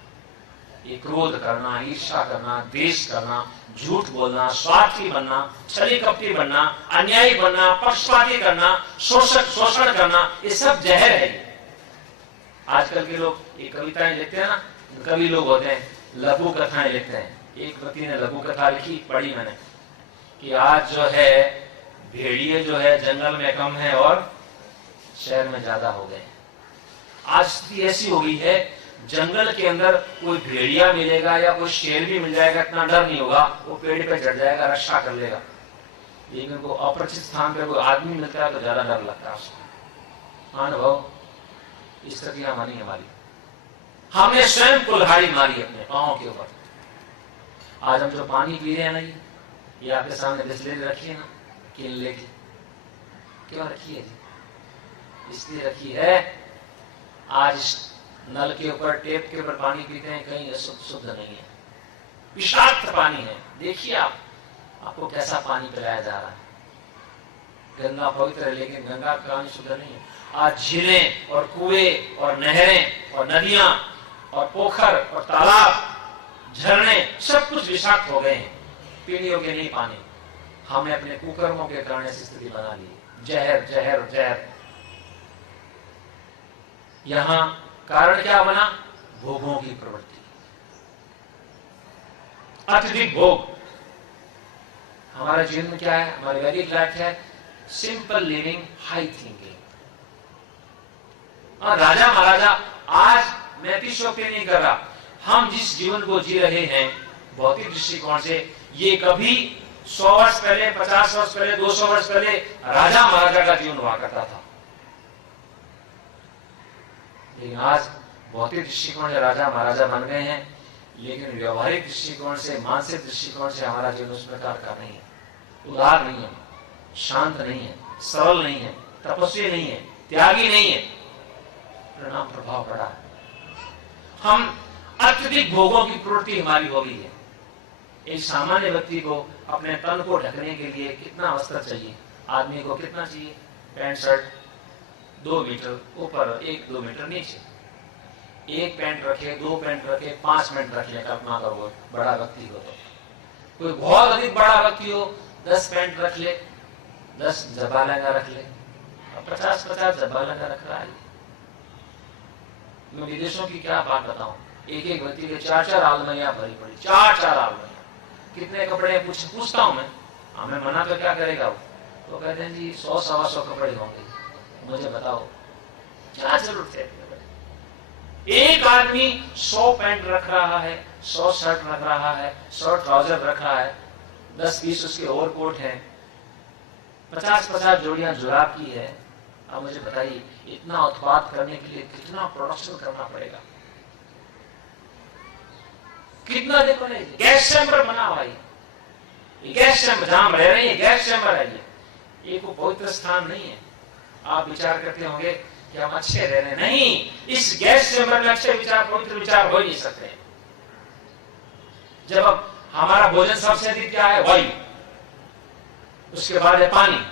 ये क्रोध करना, ईर्ष्या करना, द्वेष करना, झूठ बोलना, स्वार्थी बनना, छली कपटी बनना, अन्यायी बनना, पक्षपाती करना, शोषण करना, ये सब जहर है। आजकल के लोग ये कविताएं लिखते हैं ना, कवि लोग होते हैं, लघु कथाएं लिखते हैं। एक व्यक्ति ने लघु कथा लिखी, पढ़ी मैंने, कि आज जो है भेड़िए जो है जंगल में कम है और शहर में ज्यादा हो गए। आज स्थिति ऐसी हो गई है, जंगल के अंदर कोई भेड़िया मिलेगा या कोई शेर भी मिल जाएगा, इतना डर नहीं होगा, वो पेड़ पे चढ़ जाएगा, रक्षा कर लेगा। लेकिन को अपरिचित स्थान पे कोई आदमी मिलता है तो ज्यादा डर लगता है उसको। अनुभव स्थितियां मानी हमारी, हमने स्वयं कुल्हाड़ी मारी अपने पांव के ऊपर। आज हम जो पानी पी रहे हैं ना, ये आपके सामने बिस्लेरी रखी है ना, किले की, क्यों रखी है जी? इसलिए रखी है, आज नल के ऊपर, टेप के ऊपर पानी पीते हैं, कहीं शुद्ध नहीं है, विषाक्त पानी है। देखिए आपको कैसा पानी पिलाया जा रहा है। गंगा पवित्र है, लेकिन गंगा का पानी शुद्ध नहीं है। आज झीलें और कुएं और नहरें और नदियां और पोखर और तालाब, झरने, सब कुछ विषाक्त हो गए हैं, पीने योग्य नहीं पानी। हमने अपने कुकर्मों के कारण ऐसी स्थिति बना ली। जहर जहर जहर। यहां कारण क्या बना? भोगों की प्रवृत्ति, अत्यधिक भोग। हमारा जीवन में क्या है? हमारी वैदिक लाइफ है सिंपल लिविंग, हाई थिंकिंग। और राजा महाराजा, आज मैं अतिशयोक्ति नहीं कर रहा, हम जिस जीवन को जी रहे हैं भौतिक दृष्टिकोण से, ये कभी 100 वर्ष पहले, 50 वर्ष पहले, 200 वर्ष पहले राजा महाराजा का जीवन हुआ करता था। लेकिन आज भौतिक दृष्टिकोण से राजा महाराजा बन गए हैं, लेकिन व्यवहारिक दृष्टिकोण से, मानसिक दृष्टिकोण से हमारा जीवन उस प्रकार का नहीं है। उदार नहीं है, शांत नहीं है, सरल नहीं है, तपस्वी नहीं है, त्यागी नहीं है। परिणाम प्रभाव पड़ा है। हम अत्यधिक भोगों की प्रवृत्ति हमारी हो गई है। एक सामान्य व्यक्ति को अपने तन को ढकने के लिए कितना वस्त्र चाहिए? आदमी को कितना चाहिए? पैंट शर्ट 2 मीटर ऊपर, 1-2 मीटर नीचे। एक पैंट रखे, 2 पैंट रखे, 5 मिनट रख ले, कल्पना करो बड़ा व्यक्ति हो तो। कोई बहुत अधिक बड़ा व्यक्ति हो, 10 पैंट रख ले, 10 जब्बा लहंगा रख ले, 50-50 जब्बा लहंगा रख रहा है। मैं विदेशों की क्या बात बताऊं, एक व्यक्ति के 4-4 आलमारियां भरी पड़ी, 4-4 आलमारियां। कितने कपड़े पूछता हूं मैं, हमें मना तो क्या करेगा वो? तो कहते हैं जी 100-125 कपड़े होंगे। मुझे बताओ क्या जरूरत है? एक आदमी 100 पैंट रख रहा है, 100 शर्ट रख रहा है, 100 ट्राउजर रख रहा है, 10-20 उसके ओवरकोट है, 50-50 जोड़ियां जुराब की है। अब मुझे बताइए, इतना उत्पाद करने के लिए कितना प्रोडक्शन करना पड़ेगा? कितना देखो नहीं, गैस चैम्बर बना हुआ है, ये गैस चैम्बर जहां रह रहे हैं, गैस चैम्बर है ये कोई पवित्र स्थान नहीं है। आप विचार करते होंगे कि हम अच्छे रह रहे हैं, नहीं, इस गैस चैम्बर में अच्छे विचार, पवित्र विचार हो ही नहीं सकते। जब अब हमारा भोजन सबसे अधिक क्या है? वायु, उसके बाद है पानी,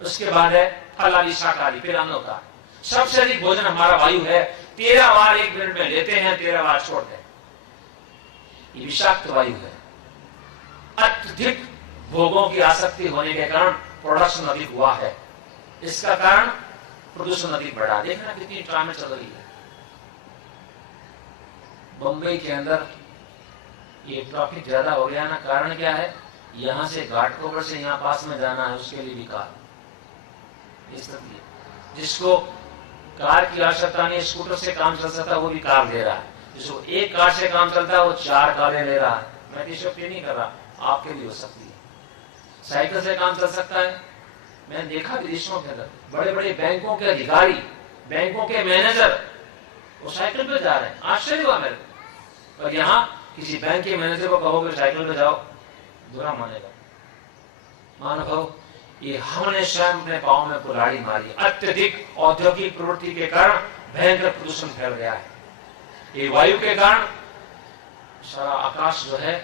उसके बाद है फलादि शाकाहारी, फिर अन्न होता है। सबसे अधिक भोजन हमारा वायु है। 13 बार 1 मिनट में लेते हैं, 13 बार छोड़ते हैं। ये विषाक्त वायु है। अत्यधिक भोगों की आसक्ति होने के कारण प्रोडक्शन अधिक हुआ है। इसका कारण प्रदूषण अधिक बढ़ा। देखना कितनी ट्रामें चल रही है। बंबई के अंदर ये ट्रैफिक ज्यादा हो गया ना, कारण क्या है? यहां से घाटकोपर से यहां पास में जाना है, उसके लिए भी कार। जिसको कार की आवश्यकता नहीं, स्कूटर से काम चल सकता है, वो भी कार ले रहा है। जिसको एक कार से काम चलता है, वो 4 कारें ले रहा है। मैं ये नहीं कर रहा, आपके भी हो सकती है। साइकिल से काम चल सकता है। मैंने देखा विदेशों के अंदर बड़े बड़े बैंकों के अधिकारी, बैंकों के मैनेजर, वो साइकिल पे जा रहे हैं। आश्चर्य हुआ मेरे को। और यहाँ किसी बैंक के मैनेजर को कहोगे साइकिल पे जाओ, बुरा मानेगा। मानव, ये हमने स्वयं अपने पांव में कुल्हाड़ी मारी। अत्यधिक औद्योगिक प्रवृत्ति के कारण भयंकर प्रदूषण फैल गया है। ये वायु के कारण सारा आकाश जो है,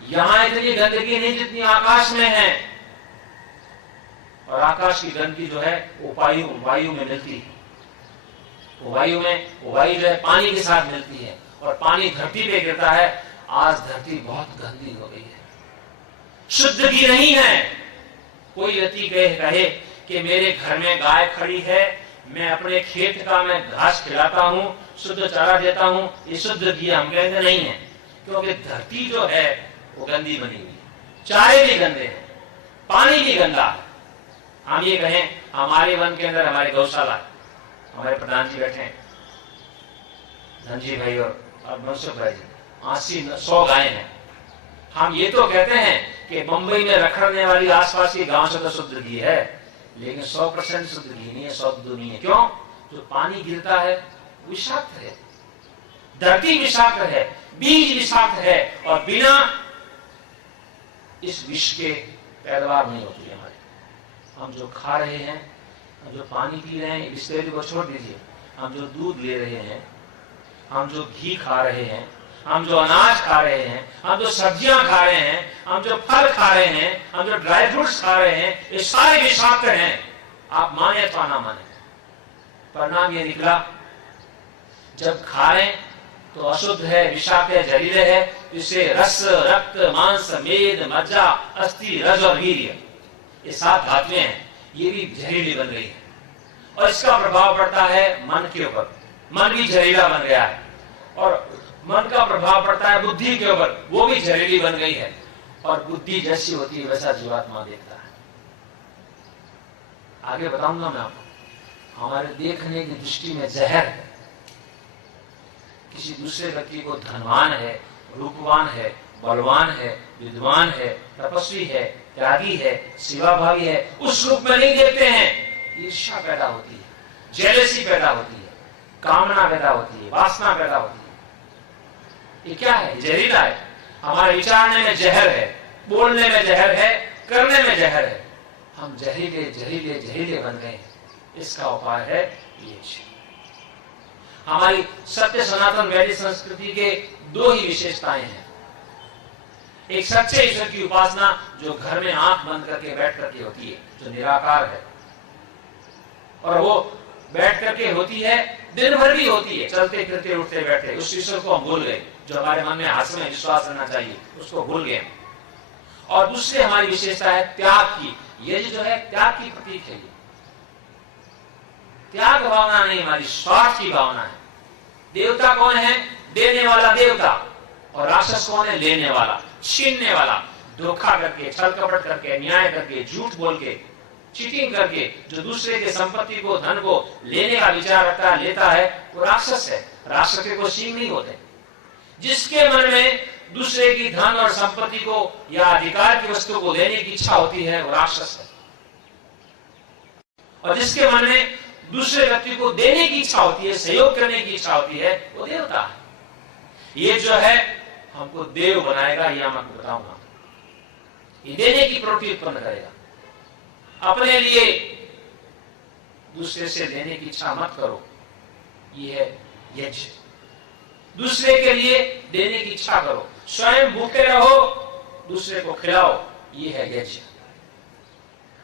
यहां इतनी गंदगी नहीं जितनी आकाश में है। और आकाश की गंदगी जो है वो वायु में मिलती है। वायु जो है पानी के साथ मिलती है, और पानी धरती पे गिरता है। आज धरती बहुत गंदी हो गई है, शुद्ध की नहीं है। कोई व्यक्ति कहे कि मेरे घर में गाय खड़ी है, मैं अपने खेत का मैं घास खिलाता हूं, शुद्ध चारा देता हूं, ये शुद्ध किया। हम कहते नहीं है, क्योंकि धरती जो है वो गंदी बनी हुई है, चारे भी गंदे हैं, पानी भी गंदा है। हम ये कहें, हमारे वन के अंदर हमारी गौशाला, हमारे प्रधान जी बैठे हैं, धनजी भाई और मनसुख भाई जी, 80-100 गायें हैं। हम ये तो कहते हैं कि मुंबई में रखड़ने वाली आसपास के गांव से तो शुद्ध घी है, लेकिन 100% शुद्ध घी नहीं है, शुद्ध नहीं है। क्यों? जो पानी गिरता है विषाक्त है, धरती विषाक्त है, बीज विषाक्त है, और बिना इस विष के पैदावार नहीं होती है हमारी। हम जो खा रहे हैं, हम जो पानी पी रहे हैं, बिस्लेरी को छोड़ दीजिए, हम जो दूध ले रहे हैं, हम जो घी खा रहे हैं, हम जो अनाज खा रहे हैं, हम जो सब्जियां खा रहे हैं, हम जो फल खा रहे हैं, हम जो ड्राई फ्रूट्स खा रहे हैं, ये सारे विषाक्त हैं। आप माने अथवा ना माने, परिणाम ये निकला, जब खा रहे हैं तो अशुद्ध है, विषाक्त है, जहरीले है। इससे रस, रक्त, मांस, मेद, मज्जा, अस्थि, रज और वीर्य, ये 7 धातुएं हैं, ये भी जहरीली बन गई है, और इसका प्रभाव पड़ता है मन के ऊपर। मन भी जहरीला बन गया है, और मन का प्रभाव पड़ता है बुद्धि के ऊपर, वो भी जहरीली बन गई है। और बुद्धि जैसी होती है वैसा जीवात्मा देखता है। आगे बताऊंगा मैं आपको। हमारे देखने की दृष्टि में जहर है। किसी दूसरे व्यक्ति को धनवान है, रूपवान है, बलवान है, विद्वान है, तपस्वी है, त्यागी है, सेवाभावी है, उस रूप में नहीं देखते हैं। ईर्ष्या पैदा होती है, जेलसी पैदा होती है, कामना पैदा होती है, वासना पैदा होती है। ये क्या है? जहरीला है। हमारे विचारने में जहर है, बोलने में जहर है, करने में जहर है। हम जहरीले जहरीले जहरीले बन गए हैं। इसका उपाय है ये। हमारी सत्य सनातन वैदिक संस्कृति के 2 ही विशेषताएं हैं। एक सच्चे ईश्वर की उपासना जो घर में आंख बंद करके बैठ करके होती है, जो निराकार है, और वो बैठ करके होती है, दिन भर भी होती है, चलते फिरते उठते बैठते। उस ईश्वर को हम भूल गए, जो हमारे मन में हाथ में विश्वास रहना चाहिए, उसको भूल गए। और दूसरी हमारी विशेषता है त्याग की। ये जो है त्याग की प्रतीक है। त्याग भावना नहीं, हमारी स्वार्थ की भावना है। देवता कौन है? देने वाला देवता। और राक्षस कौन है? लेने वाला, छीनने वाला। धोखा करके, छल कपट करके, अन्याय करके, झूठ बोल के, चीटिंग करके जो दूसरे के संपत्ति को, धन को लेने का विचार रखता है, लेता है, वो राक्षस है। राक्षस के को सींग नहीं होते। जिसके मन में दूसरे की धन और संपत्ति को या अधिकार की वस्तु को लेने की इच्छा होती है, वो राक्षस है। और जिसके मन में दूसरे व्यक्ति को देने की इच्छा होती है, सहयोग करने की इच्छा होती है, वो देवता है। ये जो है हमको देव बनाएगा, ये मैं आपको बताऊंगा। ये देने की प्रवृत्ति उत्पन्न करेगा। अपने लिए दूसरे से लेने की इच्छा मत करो, ये है यज्ञ। दूसरे के लिए देने की इच्छा करो। स्वयं भूखे रहो, दूसरे को खिलाओ, ये है यज्ञ।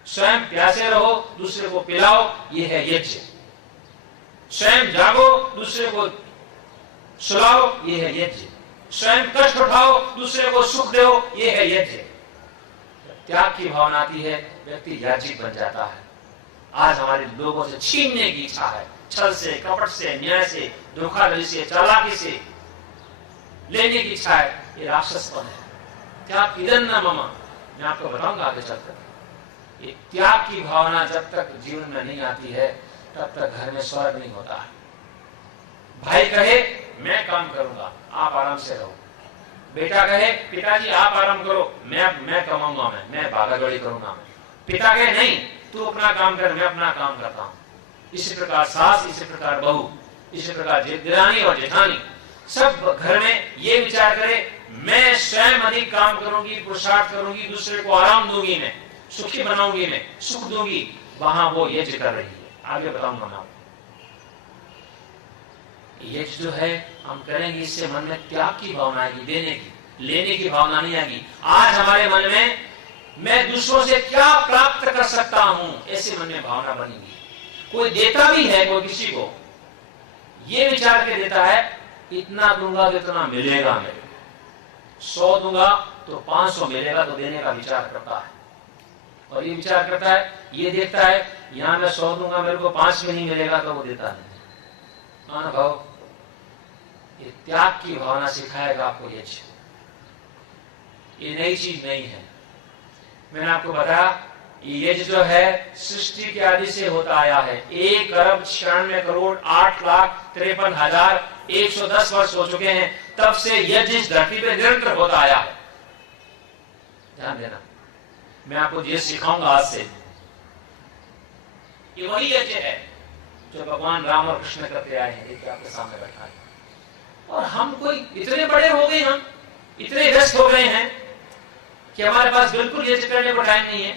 स्वयं प्यासे रहो, दूसरे को पिलाओ, ये है यज्ञ। स्वयं जागो, दूसरे को सुलाओ, ये है यज्ञ। स्वयं कष्ट उठाओ, दूसरे को सुख दो, ये है यज्ञ। त्याग की भावना आती है, व्यक्ति याजिक बन जाता है। आज हमारे लोगों से छीनने की इच्छा है, छल से, कपट से, न्याय से, धोखाधड़ी से, चालाकी से लेने की इच्छा है। ये राक्षसपन है। त्याग इदन न मम, मैं आपको बताऊंगा आगे चलकर। ये त्याग की भावना जब तक जीवन में नहीं आती है, तब तक घर में स्वर्ग नहीं होता है। भाई कहे मैं काम करूंगा, आप आराम से रहो। बेटा कहे पिताजी आप आराम करो, मैं कमाऊंगा, मैं भागादौड़ी करूंगा। पिता कहे नहीं, तू अपना काम कर, मैं अपना काम करता हूं। इसी प्रकार सास, इसी प्रकार बहू, इसी प्रकार देरानी और जेठानी, सब घर में ये विचार करे मैं स्वयं अधिक काम करूंगी, पुरुषार्थ करूंगी, दूसरे को आराम दूंगी, मैं सुखी बनाऊंगी, मैं सुख दूंगी। वहां वो यज्ञ कर रही है। आगे बताऊंगा मैं। यज्ञ जो है हम करेंगे, इससे मन में त्याग की भावना आएगी, देने की, लेने की भावना नहीं आएगी। आज हमारे मन में मैं दूसरों से क्या प्राप्त कर सकता हूं, ऐसे मन में भावना बनेगी। कोई देता भी है, कोई किसी को ये विचार के देता है इतना दूंगा तो इतना मिलेगा, मेरे 100 दूंगा तो 500 मिलेगा, तो देने का विचार करता है। और ये विचार करता है, ये देखता है यहां मैं 100 दूंगा, मेरे को 5 में नहीं मिलेगा, तो वो देता नहीं। अनुभव, ये त्याग की भावना सिखाएगा आपको। ये नई चीज नहीं है। मैंने आपको बताया ये जो है सृष्टि के आदि से होता आया है। 1,96,08,53,110 वर्ष हो चुके हैं, तब से यज्ञ इस धरती पे निरंतर होता आया है। ध्यान देना, मैं आपको ये सिखाऊंगा आज से, ये वही यज्ञ है जो भगवान राम और कृष्ण करते आए हैं, ये आपके सामने बैठा है। और हम कोई इतने बड़े हो गए, हम इतने व्यस्त हो गए हैं कि हमारे पास बिल्कुल यज्ञ करने को टाइम नहीं है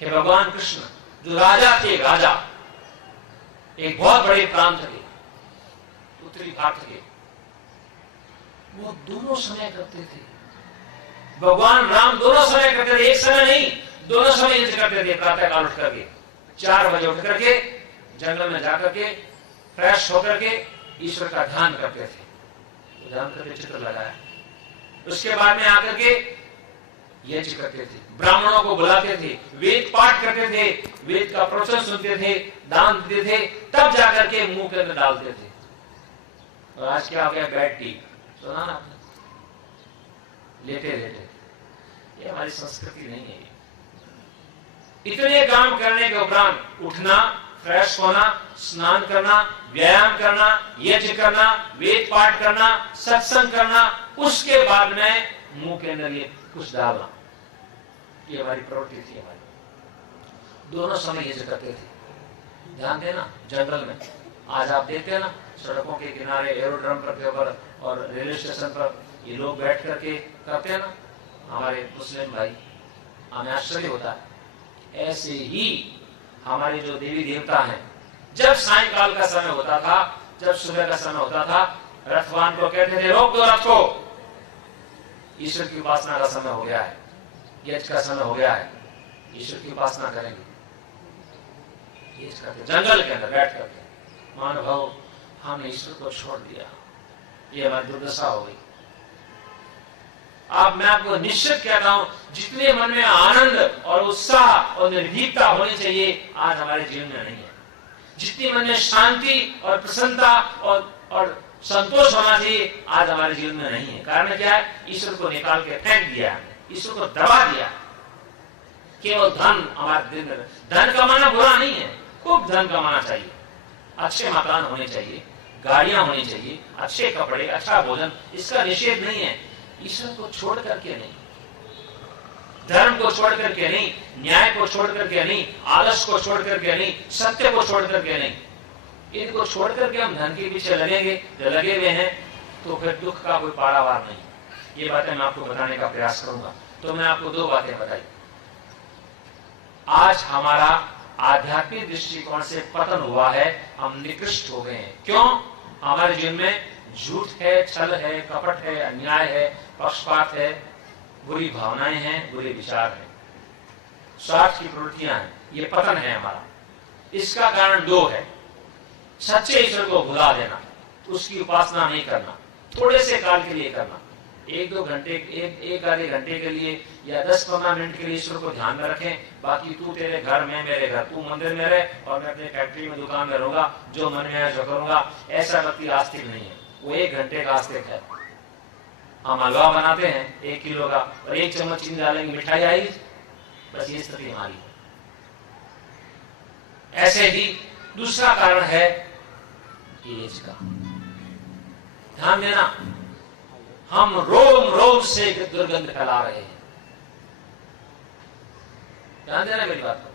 कि भगवान कृष्ण जो राजा थे, राजा एक बहुत बड़े प्रांत के उत्तरी भारत के, वो दोनों समय करते थे। भगवान राम दोनों समय करते थे, एक समय नहीं, दोनों समय यज्ञ करते थे। प्रातः काल उठ करके 4 बजे उठ करके जंगल में जाकर के फ्रेश होकर के ईश्वर का ध्यान करते थे, तो ध्यान करके चित्र लगाया। उसके बाद में आकर के यज्ञ करते थे, ब्राह्मणों को बुलाते थे, वेद पाठ करते थे, वेद का प्रवचन सुनते थे, दान देते थे, तब जाकर के मुंह के अंदर डालते थे। और आज क्या हो गया, बेड टी, सुना ना आपने, लेटे लेटे। ये हमारी संस्कृति नहीं है। इतने काम करने के उपरांत उठना, फ्रेश होना, स्नान करना, व्यायाम करना, यज्ञ करना, वेद पाठ करना, सत्संग करना, उसके बाद में मुंह के अंदर ये कुछ डालना, ये हमारी प्रवृत्ति थी। हमारी दोनों समय यज्ञ करते थे। ध्यान देना, जंगल में आज आप देखते हैं ना, सड़कों के किनारे, एरोड्रम पर और रेलवे स्टेशन पर ये लोग बैठ करके करते हैं ना, हमारे मुस्लिम भाई, हमें आश्चर्य होता है। ऐसे ही हमारे जो देवी देवता हैं, जब सायंकाल का समय होता था, जब सुबह का समय होता था, रथवान को कहते थे, रोक दो रथ को, ईश्वर की उपासना का समय हो गया है, यज्ञ का समय हो गया है, ईश्वर की उपासना करेंगे। जंगल के अंदर बैठ करके मानव हमने ईश्वर को छोड़ दिया, ये हमारी दुर्दशा हो गई। अब मैं आपको निश्चित कहता हूं, जितने मन में आनंद और उत्साह और निर्भीकता होनी चाहिए, आज हमारे जीवन में नहीं है। जितनी मन में शांति और प्रसन्नता और संतोष होना चाहिए, आज हमारे जीवन में नहीं है। कारण क्या है, ईश्वर को निकाल के फेंक दिया, ईश्वर को दबा दिया। केवल धन हमारे दिल में, धन कमाना बुरा नहीं है, खूब धन कमाना चाहिए, अच्छे मकान होने चाहिए, गाड़ियां होनी चाहिए, अच्छे कपड़े, अच्छा भोजन, इसका निषेध नहीं है। ईश्वर को छोड़ करके नहीं, धर्म को छोड़ करके नहीं, न्याय को छोड़ करके नहीं, आदर्श को छोड़ करके नहीं, सत्य को छोड़ करके नहीं, इनको छोड़ करके हम धन के पीछे लगेंगे, जो लगे हुए हैं, तो फिर दुख का कोई पारावार नहीं। ये बातें मैं आपको बताने का प्रयास करूंगा। तो मैं आपको 2 बातें बताई। आज हमारा आध्यात्मिक दृष्टिकोण से पतन हुआ है, हम निकृष्ट हो गए हैं। क्यों? हमारे जीवन में झूठ है, छल है, कपट है, अन्याय है, पक्षपात है, बुरी भावनाएं हैं, बुरे विचार हैं, स्वार्थ की प्रवृत्तियां हैं, ये पतन है हमारा। इसका कारण 2 है। सच्चे ईश्वर को भुला देना, उसकी उपासना नहीं करना, थोड़े से काल के लिए करना, 1-2 घंटे, एक आधे घंटे के लिए या 10-15 मिनट के लिए ईश्वर को ध्यान में रखें। बाकी तू तेरे घर में, मेरे घर, तू मंदिर में रहे और मैं अपनी फैक्ट्री में, दुकान में रहूंगा, जो मन में है जो करूंगा। ऐसा व्यक्ति आस्तिक नहीं है, वो 1 घंटे का आस्तिक है। हम हलवा बनाते हैं 1 किलो का और 1 चम्मच चीनी डालेंगे, मिठाई आएगी, बस ये स्थिति हमारी। ऐसे ही दूसरा कारण है एज का। ध्यान देना, हम रोम रोम से दुर्गंध फैला रहे हैं। ध्यान देना मेरी बात को,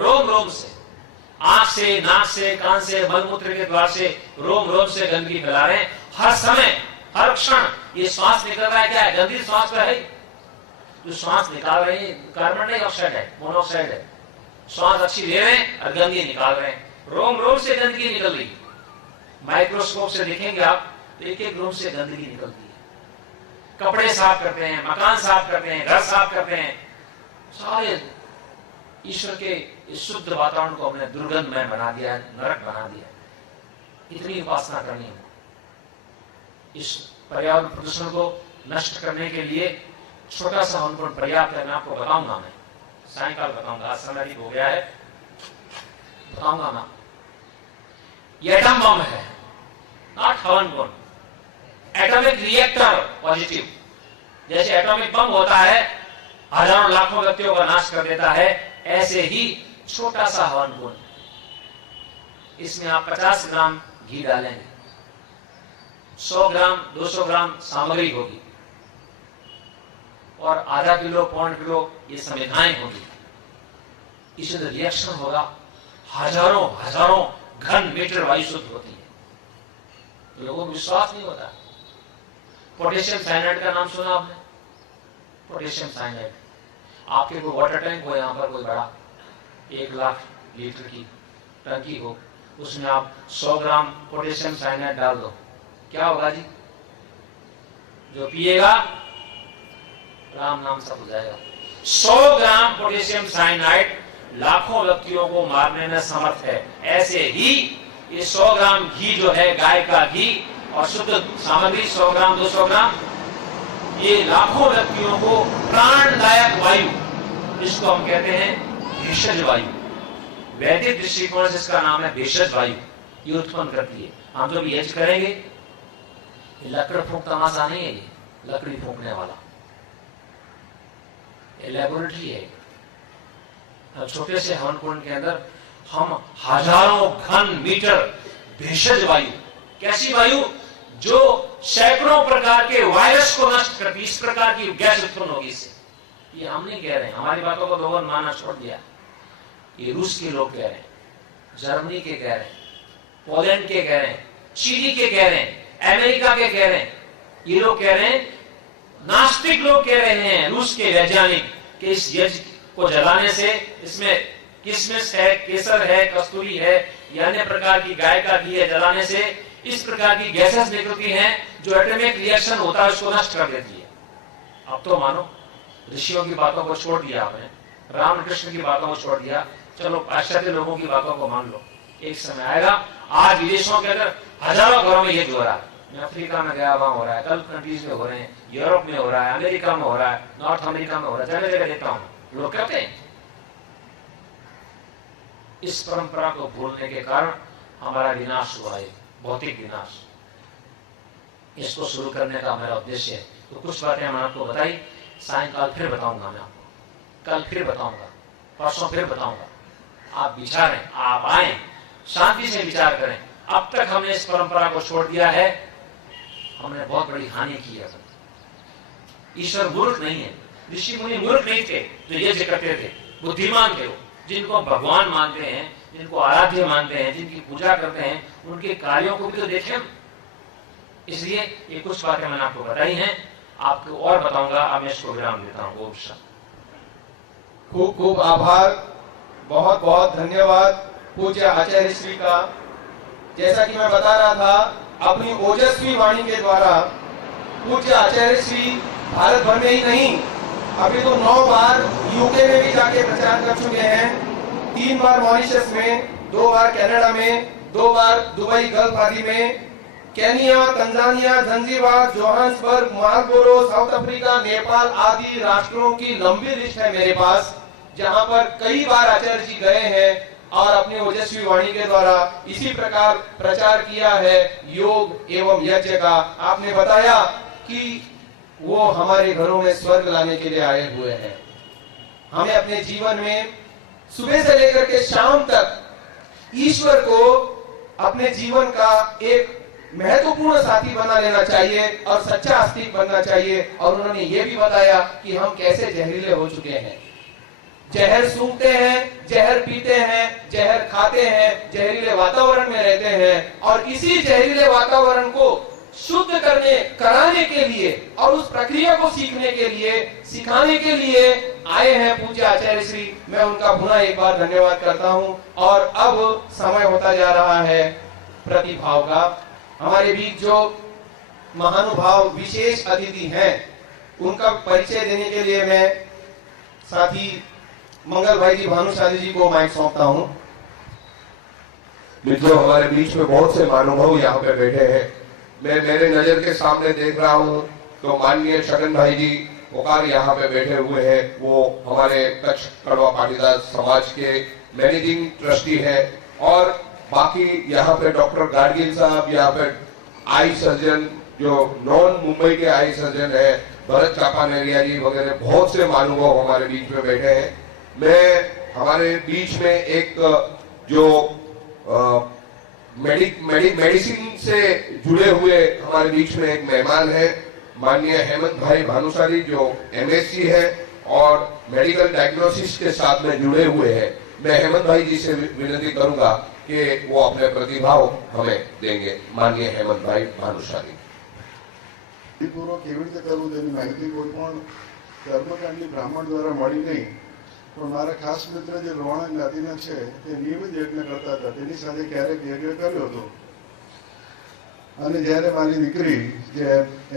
रोम रोम से, आंख से, नाक से, कान से, मलमूत्र के द्वार से रोम रोम से गंदगी फैला रहे हैं। हर समय, हर क्षण ये श्वास निकल रहा है, क्या है? गंदी श्वास तो है। जो श्वास निकाल रहे हैं कार्बन डाइऑक्साइड है, मोनोऑक्साइड है। श्वास अच्छी ले रहे हैं और गंदगी निकाल रहे हैं। रोम रोम से गंदगी निकल रही है। माइक्रोस्कोप से देखेंगे आप तो एक रूम से गंदगी निकलती है। कपड़े साफ करते हैं, मकान साफ करते हैं, घर साफ करते हैं, सारे ईश्वर के इस शुद्ध वातावरण को हमने दुर्गंधमय बना दिया है, नरक बना दिया है। इतनी उपासना करनी है। इस पर्यावरण प्रदूषण को नष्ट करने के लिए छोटा सा अनुकूल पर्याप्त है। मैं आपको बताऊंगा, मैं सायंकाल बताऊंगा, आज समय भी हो गया है, बताऊंगा मैं। ये एटम बम है, नॉट हवन बम, एटॉमिक रिएक्टर पॉजिटिव। जैसे एटॉमिक बम होता है, हजारों लाखों व्यक्तियों का नाश कर देता है, ऐसे ही छोटा सा हवन कुंड, इसमें आप 50 ग्राम घी डालेंगे, 100 ग्राम 200 ग्राम सामग्री होगी, और आधा किलो, पौन किलो ये संवेदनाएं होगी, इससे तो रिएक्शन होगा, हजारों हजारों घन मीटर वायु शुद्ध होती है, तो लोगों को विश्वास नहीं होता। पोटेशियम साइनाइड का नाम सुना आपने? पोटेशियम साइनाइड, आपके कोई वाटर टैंक हो यहाँ पर कोई बड़ा 1 लाख लीटर की टंकी हो, उसमें आप 100 ग्राम पोटेशियम साइनाइड डाल दो, क्या होगा जी? जो पिएगा राम नाम सब हो जाएगा। 100 ग्राम पोटेशियम साइनाइड लाखों व्यक्तियों को मारने में समर्थ है। ऐसे ही ये 100 ग्राम घी जो है, गाय का घी और शुद्ध सामग्री 100 ग्राम 200 ग्राम, ये लाखों व्यक्तियों को प्राणदायक वायु, इसको हम कहते हैं भेषज वायु, वैदिक दृष्टिकोण से इसका नाम है भेषज वायु, ये उत्पन्न करती है। हम जो भी यज्ञ करेंगे, ये लकड़ फूंक तमाशा नहीं है, ये लकड़ी फूंकने वाला ये लेबोरेटरी है। छोटे से हवन कुंड के अंदर हम हजारों घन मीटर भेषज वायु, कैसी वायु जो सैकड़ों प्रकार के वायरस को नष्ट करती, इस प्रकार की गैस उत्पन्न होगी इससे। ये हम नहीं कह रहे हैं, हमारी बातों को लोगों ने मानना छोड़ दिया, ये रूस के लोग कह रहे हैं, जर्मनी के कह रहे हैं, पोलैंड के कह रहे हैं, चिली के कह रहे हैं, अमेरिका के कह रहे हैं, ये लोग कह रहे हैं, नास्तिक लोग कह रहे हैं, रूस के वैज्ञानिक, कि इस यज्ञ को जलाने से इसमें किशमिश है, केसर है, कस्तूरी है, या अन्य प्रकार की गाय का घी है, जलाने से इस प्रकार की गैसेस निकलती हैं जो एटॉमिक रिएक्शन होता है उसको नष्ट कर देती है। अब तो मानो ऋषियों की बातों को छोड़ दिया आपने, रामकृष्ण की बातों को छोड़ दिया, चलो पाश्चात्य लोगों की बातों को मान लो। एक समय आएगा, आज विदेशों के अंदर हजारों घरों में यज्ञ हो रहा है, मैं अफ्रीका में गया, वहां हो रहा है, गल्फ कंट्रीज में हो रहे हैं, यूरोप में हो रहा है, अमेरिका में हो रहा है, नॉर्थ अमेरिका में हो रहा है, जगह जगह देखता हूं लोग कहते हैं। इस परंपरा को भूलने के कारण हमारा विनाश हुआ है, भौतिक विनाश। इसको शुरू करने का मेरा उद्देश्य है। तो कुछ बातें मैंने आपको बताई, सायंकाल फिर बताऊंगा, मैं आपको कल फिर बताऊंगा, परसों फिर बताऊंगा। आप विचारें, आप आए, शांति से विचार करें। अब तक हमने इस परंपरा को छोड़ दिया है, हमने बहुत बड़ी हानि की है। ईश्वर मूर्ख नहीं है, ऋषि मुनि मूर्ख नहीं थे जो यज्ञ करते थे, बुद्धिमान थे वो, जिनको भगवान मानते हैं, जिनको आराध्य मानते हैं, जिनकी पूजा करते हैं, उनके कार्यों को भी तो देखें। इसलिए ये कुछ बातें मैंने आपको बताई हैं, आपको और बताऊंगा। अब मैं इसको विराम देता हूँ। ओम शांति। खूब खूब आभार, बहुत बहुत धन्यवाद पूज्य आचार्य श्री का। जैसा कि मैं बता रहा था, अपनी ओजस्वी वाणी के द्वारा पूज्य आचार्य श्री भारत भर में ही नहीं, अभी तो 9 बार यूके में भी जाके प्रचार कर चुके हैं, 3 बार मॉरिशस में, 2 बार कनाडा में, 2 बार दुबई गल्फ आदि में, Kenya, Tanzania, Zanzibar, Johannesburg, Marlboro, South Africa, Nepal आदि राष्ट्रों की लंबी लिस्ट है मेरे पास, जहां पर कई बार आचार्य जी गए हैं और अपनी ओजस्वी वाणी के द्वारा इसी प्रकार प्रचार किया है योग एवं यज्ञ का। आपने बताया कि वो हमारे घरों में स्वर्ग लाने के लिए आए हुए हैं। हमें अपने जीवन में सुबह से लेकर के शाम तक ईश्वर को अपने जीवन का एक महत्वपूर्ण साथी बना लेना चाहिए और सच्चा आस्तिक बनना चाहिए। और उन्होंने ये भी बताया कि हम कैसे जहरीले हो चुके हैं, जहर सूंघते हैं, जहर पीते हैं, जहर खाते हैं, जहरीले वातावरण में रहते हैं, और इसी जहरीले वातावरण को शुद्ध कराने के लिए और उस प्रक्रिया को सीखने के लिए, सिखाने के लिए आए हैं पूज्य आचार्य श्री। मैं उनका पुनः एक बार धन्यवाद करता हूं। और अब समय होता जा रहा है प्रतिभाव का। हमारे बीच जो महानुभाव विशेष अतिथि हैं, उनका परिचय देने के लिए मैं साथी मंगल भाई जी भानुशाली जी को माइक सौंपता हूं। मित्रों, हमारे बीच में बहुत से महानुभाव यहाँ पे बैठे हैं। मैं मेरे नजर के सामने देख रहा हूँ तो माननीय छगन भाई जी ओकार यहाँ पे बैठे हुए हैं। वो हमारे कच्छ कड़वा पाटीदार समाज के मैनेजिंग ट्रस्टी है। और बाकी यहाँ पे डॉक्टर गाडगिल साहब, यहाँ पे आई सर्जन जो नॉन मुंबई के आई सर्जन है, भरत चापानेरिया जी वगैरह बहुत से महानुभाव हमारे बीच में बैठे हैं। मैं हमारे बीच में एक जो मेडिसिन से जुड़े हुए हमारे बीच में एक मेहमान है, माननीय हेमंत भाई भानुशाली जो MSc है और मेडिकल डायग्नोसिस के साथ में जुड़े हुए हैं, मैं हेमंत भाई जी से विनती करूंगा कि वो अपने प्रतिभाव हमें देंगे। माननीय हेमंत भाई भानुशाली। પૂર્વક કેવી રીતે કરવું તેની માહિતી કોઈ પણ કર્મકાંડની બ્રાહ્મણ દ્વારા મળી નહીં, પણ મારા ખાસ મિત્ર જે રોહણા જ્ઞાતિના છે તે નિયમિત યજ્ઞ કરતા હતા, તેની સાથે ક્યારેક યજ્ઞ કર્યો હતો અને જ્યારે મારી દીકરી જે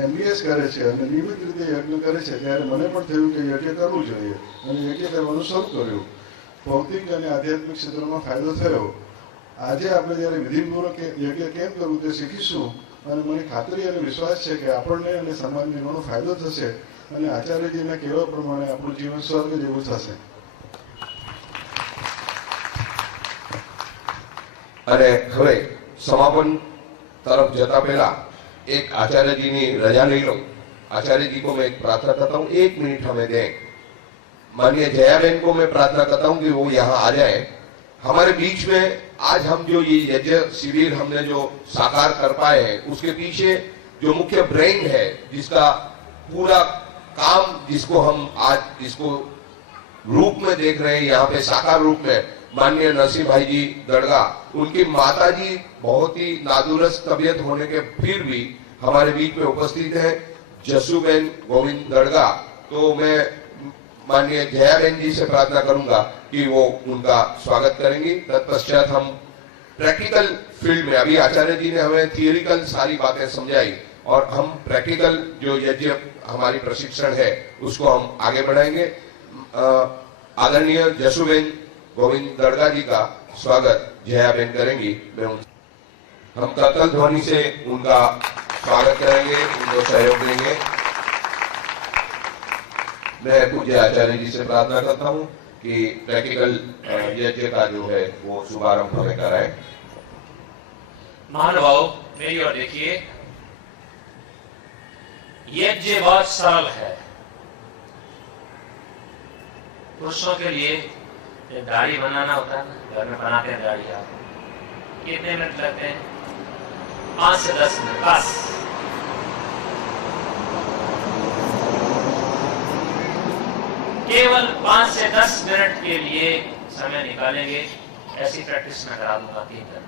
MBS કરે છે અને નિયમિત રીતે યજ્ઞ કરે છે ત્યારે મને પણ થયું કે યજ્ઞ કરવું જોઈએ અને યજ્ઞ કરવાનું શરૂ કર્યું। ભૌતિક અને આધ્યાત્મિક ક્ષેત્રમાં ફાયદો થયો। આજે આપણે જ્યારે વિધિપૂર્વક યજ્ઞ કેમ કરવું તે શીખીશું અને મને ખાતરી અને વિશ્વાસ છે કે આપણને અને સમાજને ઘણો ફાયદો થશે અને આચાર્યજીના કહેવા પ્રમાણે આપણું જીવન સ્વર્ગ જેવું થશે। અને હવે સમાપન तरफ जता पहला एक आचार्य जी ने रजा ले लो। आचार्य जी को मैं प्रार्थना करता हूँ 1 मिनट हमें दें। माननीय जयाबेन को मैं प्रार्थना करता हूँ कि वो यहाँ आ जाए हमारे बीच में। आज हम जो ये यज्ञ शिविर हमने जो साकार कर पाए हैं, उसके पीछे जो मुख्य ब्रेन है, जिसका पूरा काम, जिसको हम आज इसको रूप में देख रहे हैं यहाँ पे साकार रूप में, माननीय नरसिंह भाई जी दड़गा, उनकी माता जी बहुत ही नादुरुस्त तबियत होने के फिर भी हमारे बीच में उपस्थित है, जसूबेन गोविंद दड़गा। तो मैं माननीय जयाबेन जी से प्रार्थना करूंगा कि वो उनका स्वागत करेंगी। तत्पश्चात हम प्रैक्टिकल फील्ड में, अभी आचार्य जी ने हमें थियोरिकल सारी बातें समझाई और हम प्रैक्टिकल जो यज्ञ हमारी प्रशिक्षण है उसको हम आगे बढ़ाएंगे। आदरणीय जसूबेन गोविंद दड़गा जी का स्वागत जयाबेन करेंगी। हम करतल ध्वनि से उनका स्वागत करेंगे, उनको सहयोग देंगे। मैं पूज्य आचार्य जी से प्रार्थना करता हूं कि प्रैक्टिकल यज्ञ का जो है वो शुभारंभ हमें कराएं। महानुभाव मेरी ओर देखिए, यज्ञ बहुत सरल है। पुरुषों के लिए दाढ़ी बनाना होता है ना, घर में बनाते हैं दाढ़ी। आप कितने मिनट लगते हैं? 5 से 10 मिनट बस। केवल 5 से 10 मिनट के लिए समय निकालेंगे। ऐसी प्रैक्टिस मैं करा दूंगा 3 दिन।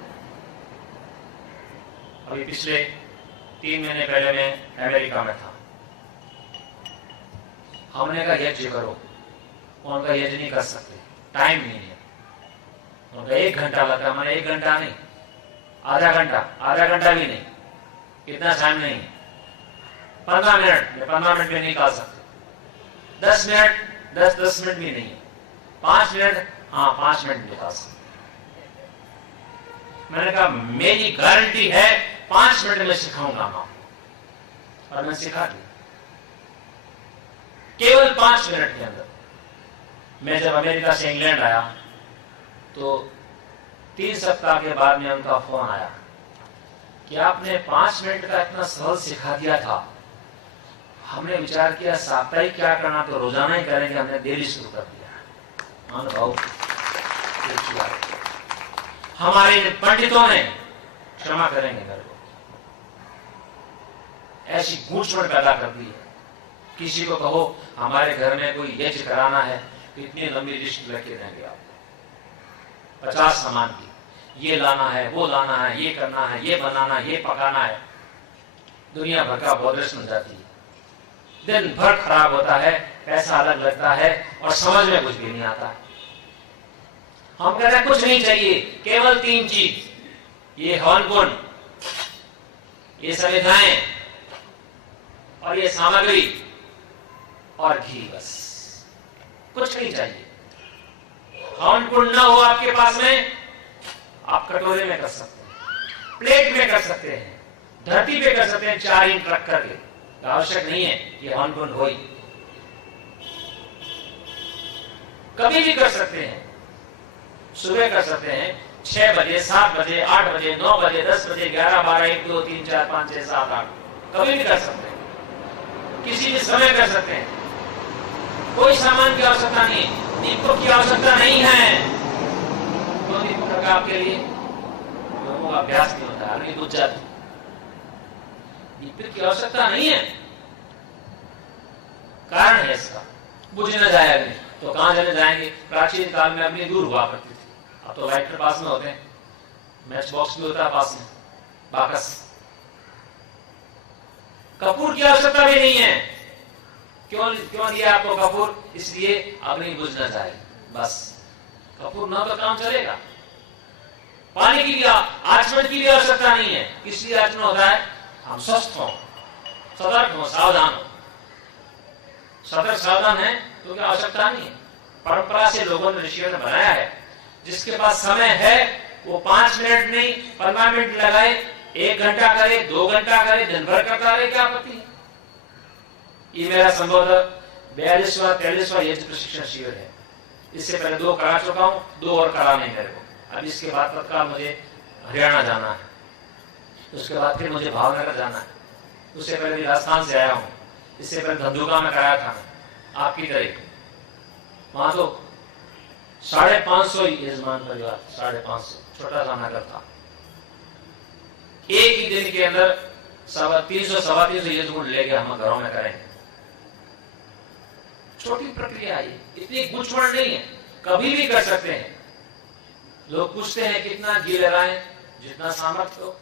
अभी पिछले 3 महीने पहले मैं अमेरिका में था। हमने कहा यज्ञ करो, उनका यज्ञ नहीं कर सकते, टाइम नहीं है। उनका 1 घंटा लगा, मैंने 1 घंटा नहीं, आधा घंटा भी नहीं, इतना टाइम नहीं। 15 मिनट में निकाल सकते, 10 मिनट 10 मिनट भी नहीं, 5 मिनट, हाँ 5 मिनट निकाल सकते। मैंने कहा मेरी गारंटी है 5 मिनट में सिखाऊंगा मैं, और मैं सिखा दी केवल 5 मिनट के अंदर। मैं जब अमेरिका से इंग्लैंड आया तो 3 सप्ताह के बाद में उनका फोन आया कि आपने 5 मिनट का इतना सरल सिखा दिया था। हमने विचार किया साप्ताहिक क्या करना, तो रोजाना ही करेंगे। हमने डेली शुरू कर दिया। अनुभव हमारे पंडितों ने क्षमा करेंगे मेरे को, ऐसी गूंजवण पैदा कर दी है। किसी को कहो हमारे घर में कोई यज्ञ कराना है तो इतनी लंबी लिस्ट लेके देंगे आप, 50 सामान की, ये लाना है, वो लाना है, ये करना है, ये बनाना है, ये पकाना है। दुनिया भर का बॉर्डर्स मिल जाती है, दिन भर खराब होता है, पैसा अलग लगता है और समझ में कुछ भी नहीं आता। हम कहते हैं कुछ नहीं चाहिए, केवल 3 चीज, ये हवन कुंड, ये संविधाएं और ये सामग्री और घी, बस कुछ नहीं चाहिए। हवन कुंड ना हो आपके पास में, आप कटोरे में कर सकते हैं, प्लेट में कर सकते हैं, धरती पे कर सकते हैं, 4 इंच रख करके। आवश्यक नहीं है कि हवन कुंड हो ही, कभी भी कर सकते हैं। सुबह कर सकते हैं 6 बजे, 7 बजे, 8 बजे, 9 बजे, 10 बजे, 11, 12, 1, 2, 3, 4, 5, 6, 7, 8, कभी भी कर सकते हैं, किसी भी समय कर सकते हैं। कोई सामान की आवश्यकता नहीं, दीपक की आवश्यकता नहीं है। तो दीपक का आपके लिए लोगों का अभ्यास नहीं होता, आदमी बुझ जाते। दीपक की आवश्यकता नहीं है, कारण है इसका, बुझ न जाए अग्नि। तो कहां जले जाएंगे? प्राचीन काल में अग्नि दूर हुआ करती थी, अब तो लाइटर पास में होते हैं, मैच बॉक्स भी होता है पास में, बाकस। कपूर की आवश्यकता भी नहीं है। क्यों दिया आपको कपूर? इसलिए अग्नि बुझ न जाए, बस। कपूर ना तो काम चलेगा। पानी की भी, आचमन की भी आवश्यकता नहीं है। किस लिए आचमन होता है? हम स्वस्थ हों, सतर्क हों, सावधान हो। सतर्क सावधान है तो क्या आवश्यकता नहीं है। परंपरा से लोगों ने, ऋषियों ने बनाया है। जिसके पास समय है वो 5 मिनट नहीं 15 मिनट लगाए, 1 घंटा करे, 2 घंटा करे, दिन भर करता रहे, क्या आपत्ति है? ये मेरा संभवतः 42वां 43वां यज्ञ प्रशिक्षण शिविर है। इससे पहले 2 करा चुका हूं, 2 और कराने मेरे को। अब इसके बाद तत्काल मुझे हरियाणा जाना है, उसके बाद फिर मुझे भावनगर जाना है। उससे पहले भी राजस्थान से आया हूं, इससे पहले धंधुका में कराया था आपकी तरह। वहां तो 550 यजमान परिवार, 550, छोटा सा नगर था। एक ही दिन के अंदर 300-325 यजमान लेके हम घरों में करेंगे। छोटी प्रक्रिया है, इतनी गुंचवण नहीं है, कभी भी कर सकते हैं। लोग पूछते हैं कितना घी लगाएं? जितना सामर्थ्य हो।